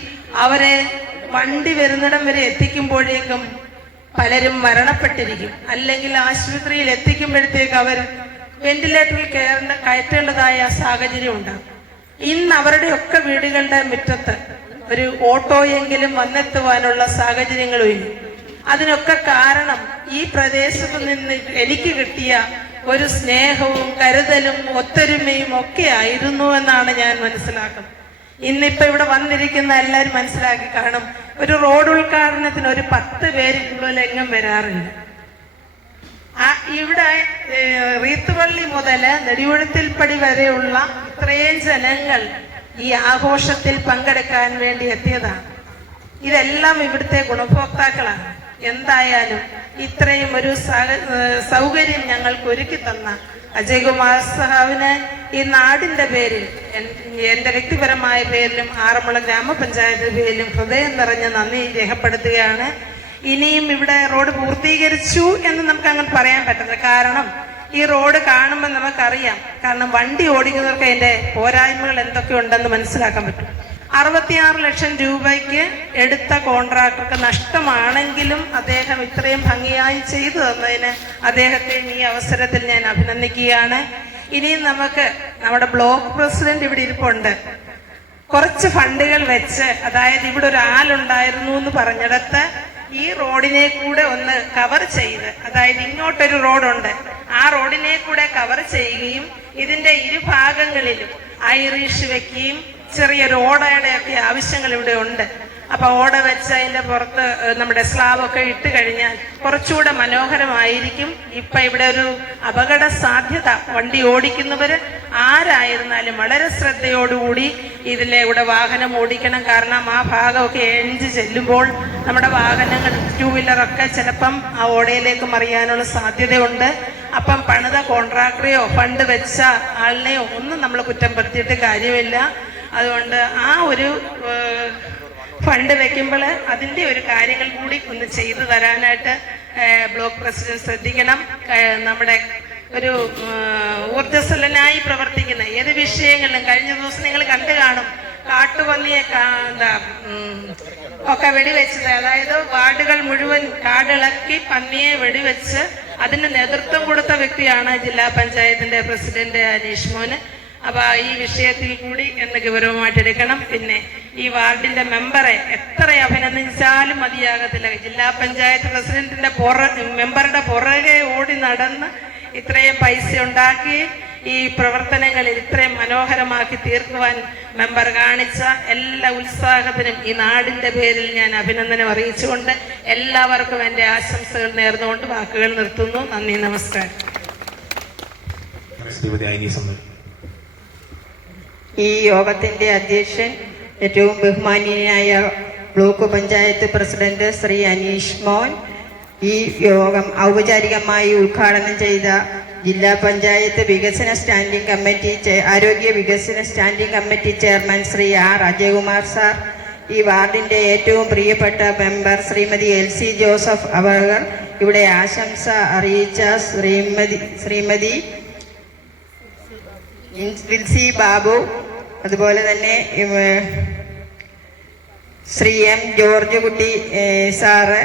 അവരെ വണ്ടി വരുന്നിടം വരെ എത്തിക്കുമ്പോഴേക്കും പലരും മരണപ്പെട്ടിരിക്കും. അല്ലെങ്കിൽ ആശുപത്രിയിൽ എത്തിക്കുമ്പോഴത്തേക്ക് അവർ വെന്റിലേറ്ററിൽ കയറ്റേണ്ടതായ സാഹചര്യം ഉണ്ടാകും. ഇന്ന് അവരുടെയൊക്കെ വീടുകളുടെ മുറ്റത്ത് ഒരു ഓട്ടോയെങ്കിലും വന്നെത്തുവാനുള്ള സാഹചര്യങ്ങളും ഇല്ല. അതിനൊക്കെ കാരണം ഈ പ്രദേശത്ത് നിന്ന് എനിക്ക് കിട്ടിയ ഒരു സ്നേഹവും കരുതലും ഒത്തൊരുമയും ഒക്കെ ആയിരുന്നു എന്നാണ് ഞാൻ മനസ്സിലാക്കുന്നത്. ഇന്നിപ്പോ ഇവിടെ വന്നിരിക്കുന്ന എല്ലാവരും മനസ്സിലാക്കി കാണും, ഒരു റോഡ് ഉദ്ഘാടനത്തിന് ഒരു 10 പേര് കൂടുതൽ എങ്ങും വരാറില്ല. ഇവിടെ റീത്തുപള്ളി മുതൽ നെടിയുഴത്തിൽപ്പടി വരെയുള്ള ഇത്രയും ജനങ്ങൾ ഈ ആഘോഷത്തിൽ പങ്കെടുക്കാൻ വേണ്ടി എത്തിയതാണ്. ഇതെല്ലാം ഇവിടുത്തെ ഗുണഭോക്താക്കളാണ്. എന്തായാലും ഇത്രയും ഒരു സൗകര്യം ഞങ്ങൾക്ക് ഒരുക്കി തന്ന അജയ്കുമാർ സഹാവിന് ഈ നാടിന്റെ പേരിൽ, എൻ്റെ വ്യക്തിപരമായ പേരിലും ആറന്മുള ഗ്രാമപഞ്ചായത്ത് പേരിലും ഹൃദയം നിറഞ്ഞ നന്ദി രേഖപ്പെടുത്തുകയാണ്. ഇനിയും ഇവിടെ റോഡ് പൂർത്തീകരിച്ചു എന്ന് നമുക്ക് അങ്ങനെ പറയാൻ പറ്റില്ല. കാരണം ഈ റോഡ് കാണുമ്പോൾ നമുക്കറിയാം, കാരണം വണ്ടി ഓടിക്കുന്നവർക്ക് അതിന്റെ പോരായ്മകൾ എന്തൊക്കെ ഉണ്ടെന്ന് മനസ്സിലാക്കാൻ പറ്റും. 66 ലക്ഷം രൂപയ്ക്ക് എടുത്ത കോൺട്രാക്ടർക്ക് നഷ്ടമാണെങ്കിലും അദ്ദേഹം ഇത്രയും ഭംഗിയായി ചെയ്തു തന്നതിന് അദ്ദേഹത്തെ ഈ അവസരത്തിൽ ഞാൻ അഭിനന്ദിക്കുകയാണ്. ഇനിയും നമുക്ക് നമ്മുടെ ബ്ലോക്ക് പ്രസിഡന്റ് ഇവിടെ ഇരിപ്പുണ്ട്. കുറച്ച് ഫണ്ടുകൾ വെച്ച്, അതായത് ഇവിടെ ഒരു ആളുണ്ടായിരുന്നു എന്ന് പറഞ്ഞിടത്ത് ഈ റോഡിനെ കൂടെ ഒന്ന് കവർ ചെയ്ത്, അതായത് ഇങ്ങോട്ടൊരു റോഡുണ്ട്, ആ റോഡിനെ കൂടെ കവർ ചെയ്യുകയും ഇതിന്റെ ഇരുഭാഗങ്ങളിലും ഐറിഷ് വെക്കുകയും ചെറിയൊരു ഓടയുടെ ഒക്കെ ആവശ്യങ്ങൾ ഇവിടെ ഉണ്ട്. അപ്പൊ ഓട വെച്ച് അതിന്റെ പുറത്ത് നമ്മുടെ സ്ലാബൊക്കെ ഇട്ട് കഴിഞ്ഞാൽ കുറച്ചുകൂടെ മനോഹരമായിരിക്കും. ഇപ്പൊ ഇവിടെ ഒരു അപകട സാധ്യത, വണ്ടി ഓടിക്കുന്നവര് ആരായിരുന്നാലും വളരെ ശ്രദ്ധയോടുകൂടി ഇതിലെ കൂടെ വാഹനം ഓടിക്കണം. കാരണം ആ ഭാഗമൊക്കെ എഴിഞ്ഞ് ചെല്ലുമ്പോൾ നമ്മുടെ വാഹനങ്ങൾ 2 വീലറൊക്കെ ചിലപ്പം ആ ഓടയിലേക്ക് മറിയാനുള്ള സാധ്യതയുണ്ട്. അപ്പം പണിത കോൺട്രാക്ടറെയോ ഫണ്ട് വെച്ച ആളിനെയോ ഒന്നും നമ്മൾ കുറ്റം പറ്റിയിട്ട് കാര്യമില്ല. അതുകൊണ്ട് ആ ഒരു ഫണ്ട് വെക്കുമ്പോൾ അതിൻ്റെ ഒരു കാര്യങ്ങൾ കൂടി ഒന്ന് ചെയ്തു തരാനായിട്ട് ബ്ലോക്ക് പ്രസിഡന്റ് ശ്രദ്ധിക്കണം. നമ്മുടെ ഒരു ഊർജ്ജസ്വലനായി പ്രവർത്തിക്കുന്ന ഏത് വിഷയങ്ങളിലും കഴിഞ്ഞ ദിവസം നിങ്ങൾ കണ്ടു കാണും, കാട്ടുപന്നിയെ ഒക്കെ വെടിവെച്ചത്. അതായത് വാർഡുകൾ മുഴുവൻ കാടിളക്കി പന്നിയെ വെടിവെച്ച് അതിന് നേതൃത്വം കൊടുത്ത വ്യക്തിയാണ് ജില്ലാ പഞ്ചായത്തിന്റെ പ്രസിഡന്റ് അനീഷ് മോന്. അപ്പൊ ഈ വിഷയത്തിൽ കൂടി എന്ന് ഗൗരവമായിട്ടെടുക്കണം. പിന്നെ ഈ വാർഡിന്റെ മെമ്പറെ എത്ര അഭിനന്ദിച്ചാലും മതിയാകത്തില്ല. ജില്ലാ പഞ്ചായത്ത് പ്രസിഡന്റിന്റെ മെമ്പറുടെ പുറകെ ഓടി നടന്ന് ഇത്രയും പൈസ ഉണ്ടാക്കി ഈ പ്രവർത്തനങ്ങളിൽ ഇത്രയും മനോഹരമാക്കി തീർക്കുവാൻ മെമ്പർ കാണിച്ച എല്ലാ ഉത്സാഹത്തിനും ഈ നാടിന്റെ പേരിൽ ഞാൻ അഭിനന്ദനം അറിയിച്ചുകൊണ്ട് എല്ലാവർക്കും എൻ്റെ ആശംസകൾ നേർന്നുകൊണ്ട് വാക്കുകൾ നിർത്തുന്നു. നന്ദി, നമസ്കാരം. ഈ യോഗത്തിന്റെ അധ്യക്ഷൻ ഏറ്റവും ബഹുമാനീയനായ ബ്ലോക്ക് പഞ്ചായത്ത് പ്രസിഡന്റ് ശ്രീ അനീഷ് മോൻ, ഈ യോഗം ഔപചാരികമായി ഉദ്ഘാടനം ചെയ്ത ജില്ലാ പഞ്ചായത്ത് വികസന സ്റ്റാൻഡിംഗ് കമ്മിറ്റി ആരോഗ്യ വികസന standing committee chairman Shri R Ajayakumar sir, ഈ വാർഡിന്റെ ഏറ്റവും പ്രിയപ്പെട്ട മെമ്പർ ശ്രീമതി LC ജോസഫ് അവർ, ഇവിടെ ആശംസ അറിയിച്ച ശ്രീമതി വിൽസി ബാബു, അതുപോലെ തന്നെ Shri M George Kutty sir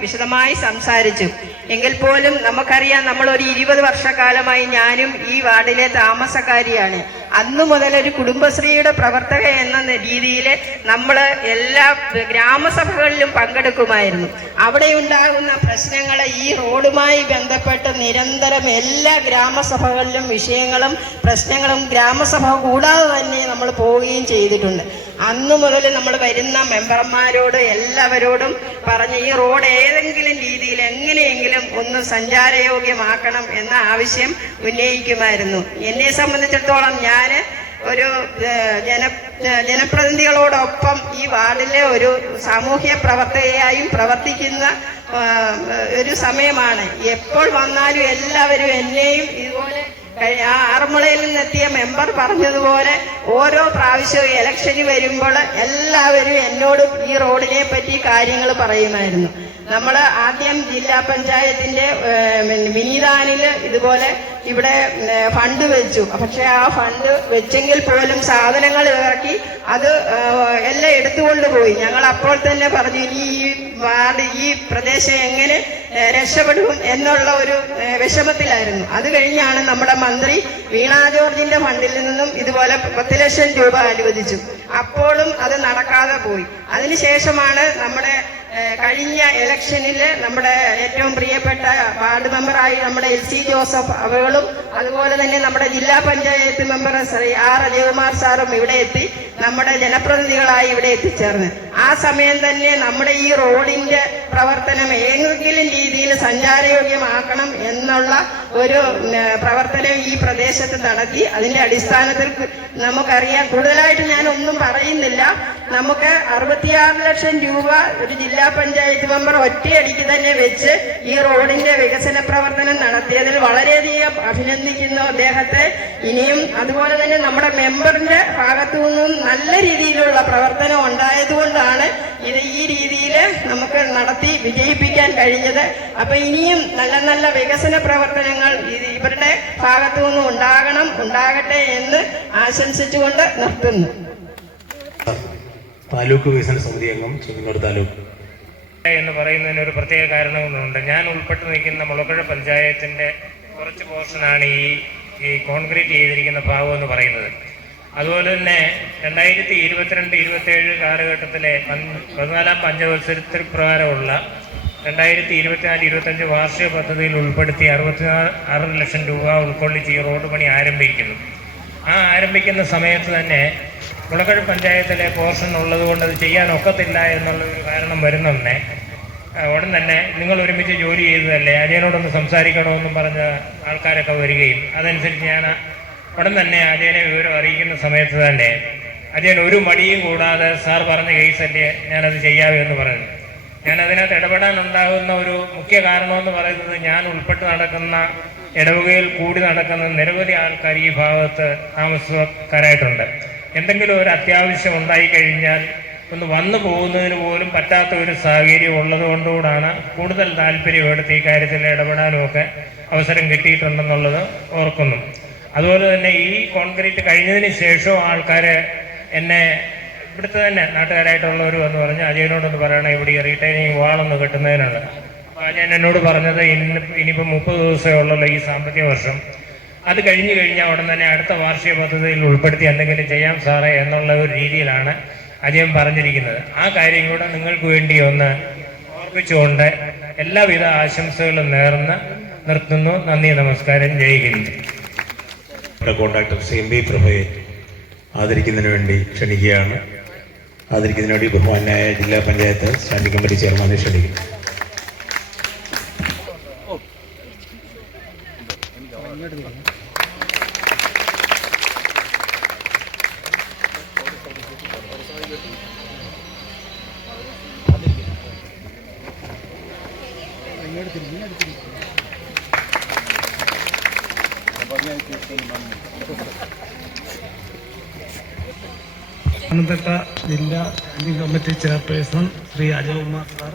വിശദമായി സംസാരിച്ചു. എങ്കിൽ പോലും നമുക്കറിയാം, നമ്മളൊരു 20 വർഷക്കാലമായി ഞാനും ഈ വാർഡിലെ താമസക്കാരിയാണ്. അന്നു മുതൽ ഒരു കുടുംബശ്രീയുടെ പ്രവർത്തക എന്ന രീതിയിൽ നമ്മൾ എല്ലാ ഗ്രാമസഭകളിലും പങ്കെടുക്കുമായിരുന്നു. അവിടെ ഉണ്ടാകുന്ന പ്രശ്നങ്ങൾ ഈ റോഡുമായി ബന്ധപ്പെട്ട് നിരന്തരം എല്ലാ ഗ്രാമസഭകളിലും വിഷയങ്ങളും പ്രശ്നങ്ങളും ഗ്രാമസഭ കൂടാതെ തന്നെ നമ്മൾ പോവുകയും ചെയ്തിട്ടുണ്ട്. അന്നു മുതൽ നമ്മൾ വരുന്ന മെമ്പർമാരോട് എല്ലാവരോടും പറഞ്ഞ് ഈ റോഡ് ഏതെങ്കിലും രീതിയിൽ എങ്ങനെയെങ്കിലും ഒന്ന് സഞ്ചാരയോഗ്യമാക്കണം എന്ന ആവശ്യം ഉന്നയിക്കുമായിരുന്നു. എന്നെ സംബന്ധിച്ചിടത്തോളം ഞാൻ ഒരു ജനപ്രതിനിധികളോടൊപ്പം ഈ വാർഡിലെ ഒരു സാമൂഹ്യ പ്രവർത്തകയായും പ്രവർത്തിക്കുന്ന ഒരു സമയമാണ്. എപ്പോൾ വന്നാലും എല്ലാവരും എന്നെയും ഇതുപോലെ ആറന്മുളയിൽ നിന്നെത്തിയ മെമ്പർ പറഞ്ഞതുപോലെ ഓരോ പ്രാവശ്യവും ഇലക്ഷന് വരുമ്പോൾ എല്ലാവരും എന്നോട് ഈ റോഡിനെ പറ്റി കാര്യങ്ങൾ പറയുമായിരുന്നു. നമ്മൾ ആദ്യം ജില്ലാ പഞ്ചായത്തിന്റെ വിനീതാനിൽ ഇതുപോലെ ഇവിടെ ഫണ്ട് വെച്ചു. പക്ഷെ ആ ഫണ്ട് വെച്ചെങ്കിൽ പോലും സാധനങ്ങൾ ഇറക്കി അത് എല്ലാം എടുത്തുകൊണ്ട് പോയി. ഞങ്ങൾ അപ്പോൾ തന്നെ പറഞ്ഞു, ഇനി ഈ വാർഡ് ഈ പ്രദേശം എങ്ങനെ രക്ഷപ്പെടും എന്നുള്ള ഒരു വിഷമത്തിലായിരുന്നു. അത് കഴിഞ്ഞാണ് നമ്മുടെ മന്ത്രി വീണ ജോർജിന്റെ ഫണ്ടിൽ നിന്നും ഇതുപോലെ 10 ലക്ഷം രൂപ അനുവദിച്ചു. അപ്പോഴും അത് നടക്കാതെ പോയി. അതിനുശേഷമാണ് നമ്മുടെ കഴിഞ്ഞ ഇലക്ഷനിൽ നമ്മുടെ ഏറ്റവും പ്രിയപ്പെട്ട വാർഡ് മെമ്പറായി നമ്മുടെ LC ജോസഫ് അവകളും അതുപോലെ തന്നെ നമ്മുടെ ജില്ലാ പഞ്ചായത്ത് മെമ്പർ ശ്രീ ആർ അജയകുമാർ സാറും ഇവിടെ എത്തി നമ്മുടെ ജനപ്രതിനിധികളായി ഇവിടെ എത്തിച്ചേർന്ന്. ആ സമയം തന്നെ നമ്മുടെ ഈ റോഡിന്റെ പ്രവർത്തനം ഏതെങ്കിലും രീതിയിൽ സഞ്ചാരയോഗ്യമാക്കണം എന്നുള്ള ഒരു പ്രവർത്തനം ഈ പ്രദേശത്ത് നടത്തി. അതിന്റെ അടിസ്ഥാനത്തിൽ നമുക്കറിയാം, കൂടുതലായിട്ട് ഞാൻ ഒന്നും പറയുന്നില്ല, നമുക്ക് 66 ലക്ഷം രൂപ ഒരു ജില്ലാ പഞ്ചായത്ത് മെമ്പർ ഒറ്റയടിക്ക് തന്നെ വെച്ച് ഈ റോഡിന്റെ വികസന പ്രവർത്തനം നടത്തിയതിൽ വളരെയധികം അഭിനന്ദിക്കുന്നു അദ്ദേഹത്തെ. ഇനിയും അതുപോലെ തന്നെ നമ്മുടെ മെമ്പറിന്റെ ഭാഗത്തു നിന്നും നല്ല രീതിയിലുള്ള പ്രവർത്തനം ഉണ്ടായതുകൊണ്ടാണ് ഇത് ഈ രീതിയിൽ നമുക്ക് നടത്തി വിജയിപ്പിക്കാൻ കഴിഞ്ഞത്. അപ്പൊ ഇനിയും നല്ല നല്ല വികസന പ്രവർത്തനങ്ങൾ ഇവരുടെ ഭാഗത്തു നിന്നും ഉണ്ടാകട്ടെ എന്ന് ആശംസിച്ചുകൊണ്ട് നിർത്തുന്നു. താലൂക്ക് വികസന സമിതി അംഗം ചെങ്ങന്നൂർ താലൂക്ക് എന്ന് പറയുന്നതിന് ഒരു പ്രത്യേക കാരണമൊന്നുമുണ്ട്. ഞാൻ ഉൾപ്പെട്ട് നിൽക്കുന്ന മുളക്കുഴ പഞ്ചായത്തിന്റെ കുറച്ച് പോർഷനാണ് ഈ കോൺക്രീറ്റ് ചെയ്തിരിക്കുന്ന ഭാഗം എന്ന് പറയുന്നത്. അതുപോലെ തന്നെ 2022-27 കാലഘട്ടത്തിലെ 14ാം പഞ്ചവത്സരത്തിൽ പ്രകാരമുള്ള 2024-25 വാർഷിക പദ്ധതിയിൽ ഉൾപ്പെടുത്തി 66 ലക്ഷം രൂപ ഉൾക്കൊള്ളിച്ച് ഈ റോഡ് പണി ആരംഭിക്കുന്നു. ആ ആരംഭിക്കുന്ന സമയത്ത് തന്നെ മുളക്കുഴ പഞ്ചായത്തിലെ പോർഷൻ ഉള്ളതുകൊണ്ട് അത് ചെയ്യാൻ ഒക്കത്തില്ല എന്നുള്ളൊരു കാരണം വരുന്നുണ്ടേ. ഉടൻ തന്നെ നിങ്ങൾ ഒരുമിച്ച് ജോലി ചെയ്തതല്ലേ, അജയനോടൊന്ന് സംസാരിക്കണമെന്നും പറഞ്ഞ ആൾക്കാരൊക്കെ വരികയും അതനുസരിച്ച് ഞാൻ ഉടൻ തന്നെ അജയനെ വിവരം അറിയിക്കുന്ന സമയത്ത് തന്നെ അജയൻ ഒരു മടിയും കൂടാതെ സാർ പറഞ്ഞ കേസല്ലേ ഞാനത് ചെയ്യാമെന്ന് പറഞ്ഞു. ഞാൻ അതിനകത്ത് ഇടപെടാനുണ്ടാകുന്ന ഒരു മുഖ്യ കാരണമെന്ന് പറയുന്നത്, ഞാൻ ഉൾപ്പെട്ട് നടക്കുന്ന ഇടവകയിൽ കൂടി നടക്കുന്ന നിരവധി ആൾക്കാർ ഈ ഭാഗത്ത് താമസക്കാരായിട്ടുണ്ട്. എന്തെങ്കിലും ഒരു അത്യാവശ്യം ഉണ്ടായിക്കഴിഞ്ഞാൽ ഒന്ന് വന്നു പോകുന്നതിന് പോലും പറ്റാത്ത ഒരു സാഹചര്യം ഉള്ളത് കൊണ്ടുകൂടാണ് കൂടുതൽ താല്പര്യമെടുത്ത് ഈ കാര്യത്തിൽ ഇടപെടാനുമൊക്കെ അവസരം കിട്ടിയിട്ടുണ്ടെന്നുള്ളത് ഓർക്കുന്നു. അതുപോലെ തന്നെ ഈ കോൺക്രീറ്റ് കഴിഞ്ഞതിന് ശേഷം ആൾക്കാർ എന്നെ ഇവിടുത്തെ തന്നെ നാട്ടുകാരായിട്ടുള്ളവർ എന്ന് പറഞ്ഞ് അജയനോടൊന്ന് പറയണം ഇവിടെ ഈ റീറ്റൈനിങ് വാളൊന്ന് കെട്ടുന്നതിനാണ്. അപ്പോൾ അജയൻ എന്നോട് പറഞ്ഞത് ഇനിയിപ്പോൾ 30 ദിവസമേ ഉള്ളല്ലോ ഈ സാമ്പത്തിക വർഷം, അത് കഴിഞ്ഞ് കഴിഞ്ഞാൽ ഉടൻ തന്നെ അടുത്ത വാർഷിക പദ്ധതിയിൽ ഉൾപ്പെടുത്തി എന്തെങ്കിലും ചെയ്യാം സാറേ എന്നുള്ള ഒരു രീതിയിലാണ് അജയൻ പറഞ്ഞിരിക്കുന്നത്. ആ കാര്യം കൂടെ നിങ്ങൾക്ക് വേണ്ടി ഒന്ന് ഓർപ്പിച്ചുകൊണ്ട് എല്ലാവിധ ആശംസകളും നേർന്ന് നിർത്തുന്നു. നന്ദി, നമസ്കാരം, ജയ് ഹിന്ദ്. കോൺട്രാക്ടർ CMB പ്രഭയെ ആദരിക്കുന്നതിന് വേണ്ടി ക്ഷണിക്കുകയാണ്. ആദരിക്കുന്നതിന് വേണ്ടി ബഹുമാനായ ജില്ലാ പഞ്ചായത്ത് സ്റ്റാൻഡിംഗ് കമ്മിറ്റി ചെയർമാനെ ക്ഷണിക്കുന്നു. പത്തനംതിട്ട ജില്ലാ standing committee chairperson Shri Ajayakumar sir,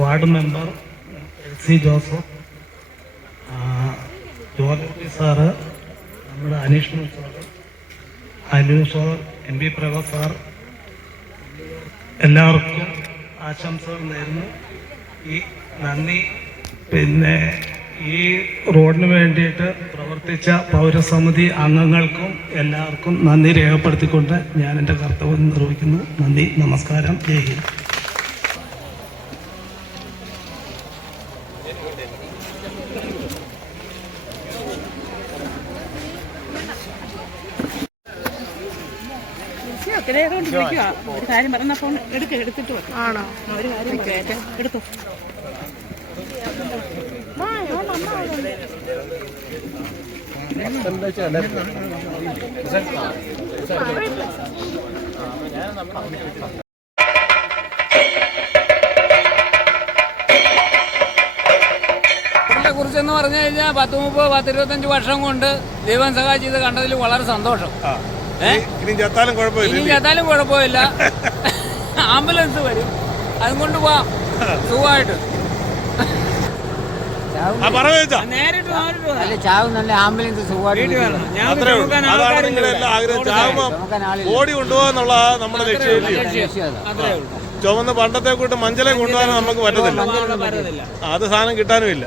ward member LC Joseph, ജോലി സാറ്, നമ്മുടെ Aneesh sir, Anu sir, MB പ്രഭ സാർ, എല്ലാവർക്കും ആശംസകൾ നേരുന്നു. ഈ നന്ദി. പിന്നെ ഈ റോഡിന് വേണ്ടിയിട്ട് പ്രവർത്തിച്ച പൗരസമിതി അംഗങ്ങൾക്കും എല്ലാവർക്കും നന്ദി രേഖപ്പെടുത്തിക്കൊണ്ട് ഞാൻ എൻ്റെ കർത്തവ്യം നിർവഹിക്കുന്നു. നന്ദി, നമസ്കാരം, ജയ് ഹിന്ദ്. ഒരു കാര്യം പറഞ്ഞ ഫോൺ എടുത്തിട്ട് ആണോ? ഒരു കാര്യം പറയാം, എടുത്തു. കുറിച്ചെന്ന് പറഞ്ഞു കഴിഞ്ഞാൽ 10, 30, 25 വർഷം കൊണ്ട് ദൈവം സഹായിച്ച് ഇത് കണ്ടതിൽ വളരെ സന്തോഷം. ഇനിയും ചത്താലും കുഴപ്പമില്ല. ആംബുലൻസ് വരും, അതും കൊണ്ട് പോവാം സുഖമായിട്ട്. നേരിട്ട് ചാവും, നല്ല ആംബുലൻസ് സുഖമായിട്ട് വേണം. ഓടി കൊണ്ടുപോകാന്നുള്ള നമ്മുടെ ലക്ഷ്യം. ചുമന്ന് പണ്ടത്തെ കൂട്ട് മഞ്ചലെ കൊണ്ടുപോകാൻ നമുക്ക് പറ്റത്തില്ല. അത് സാധനം കിട്ടാനും ഇല്ല.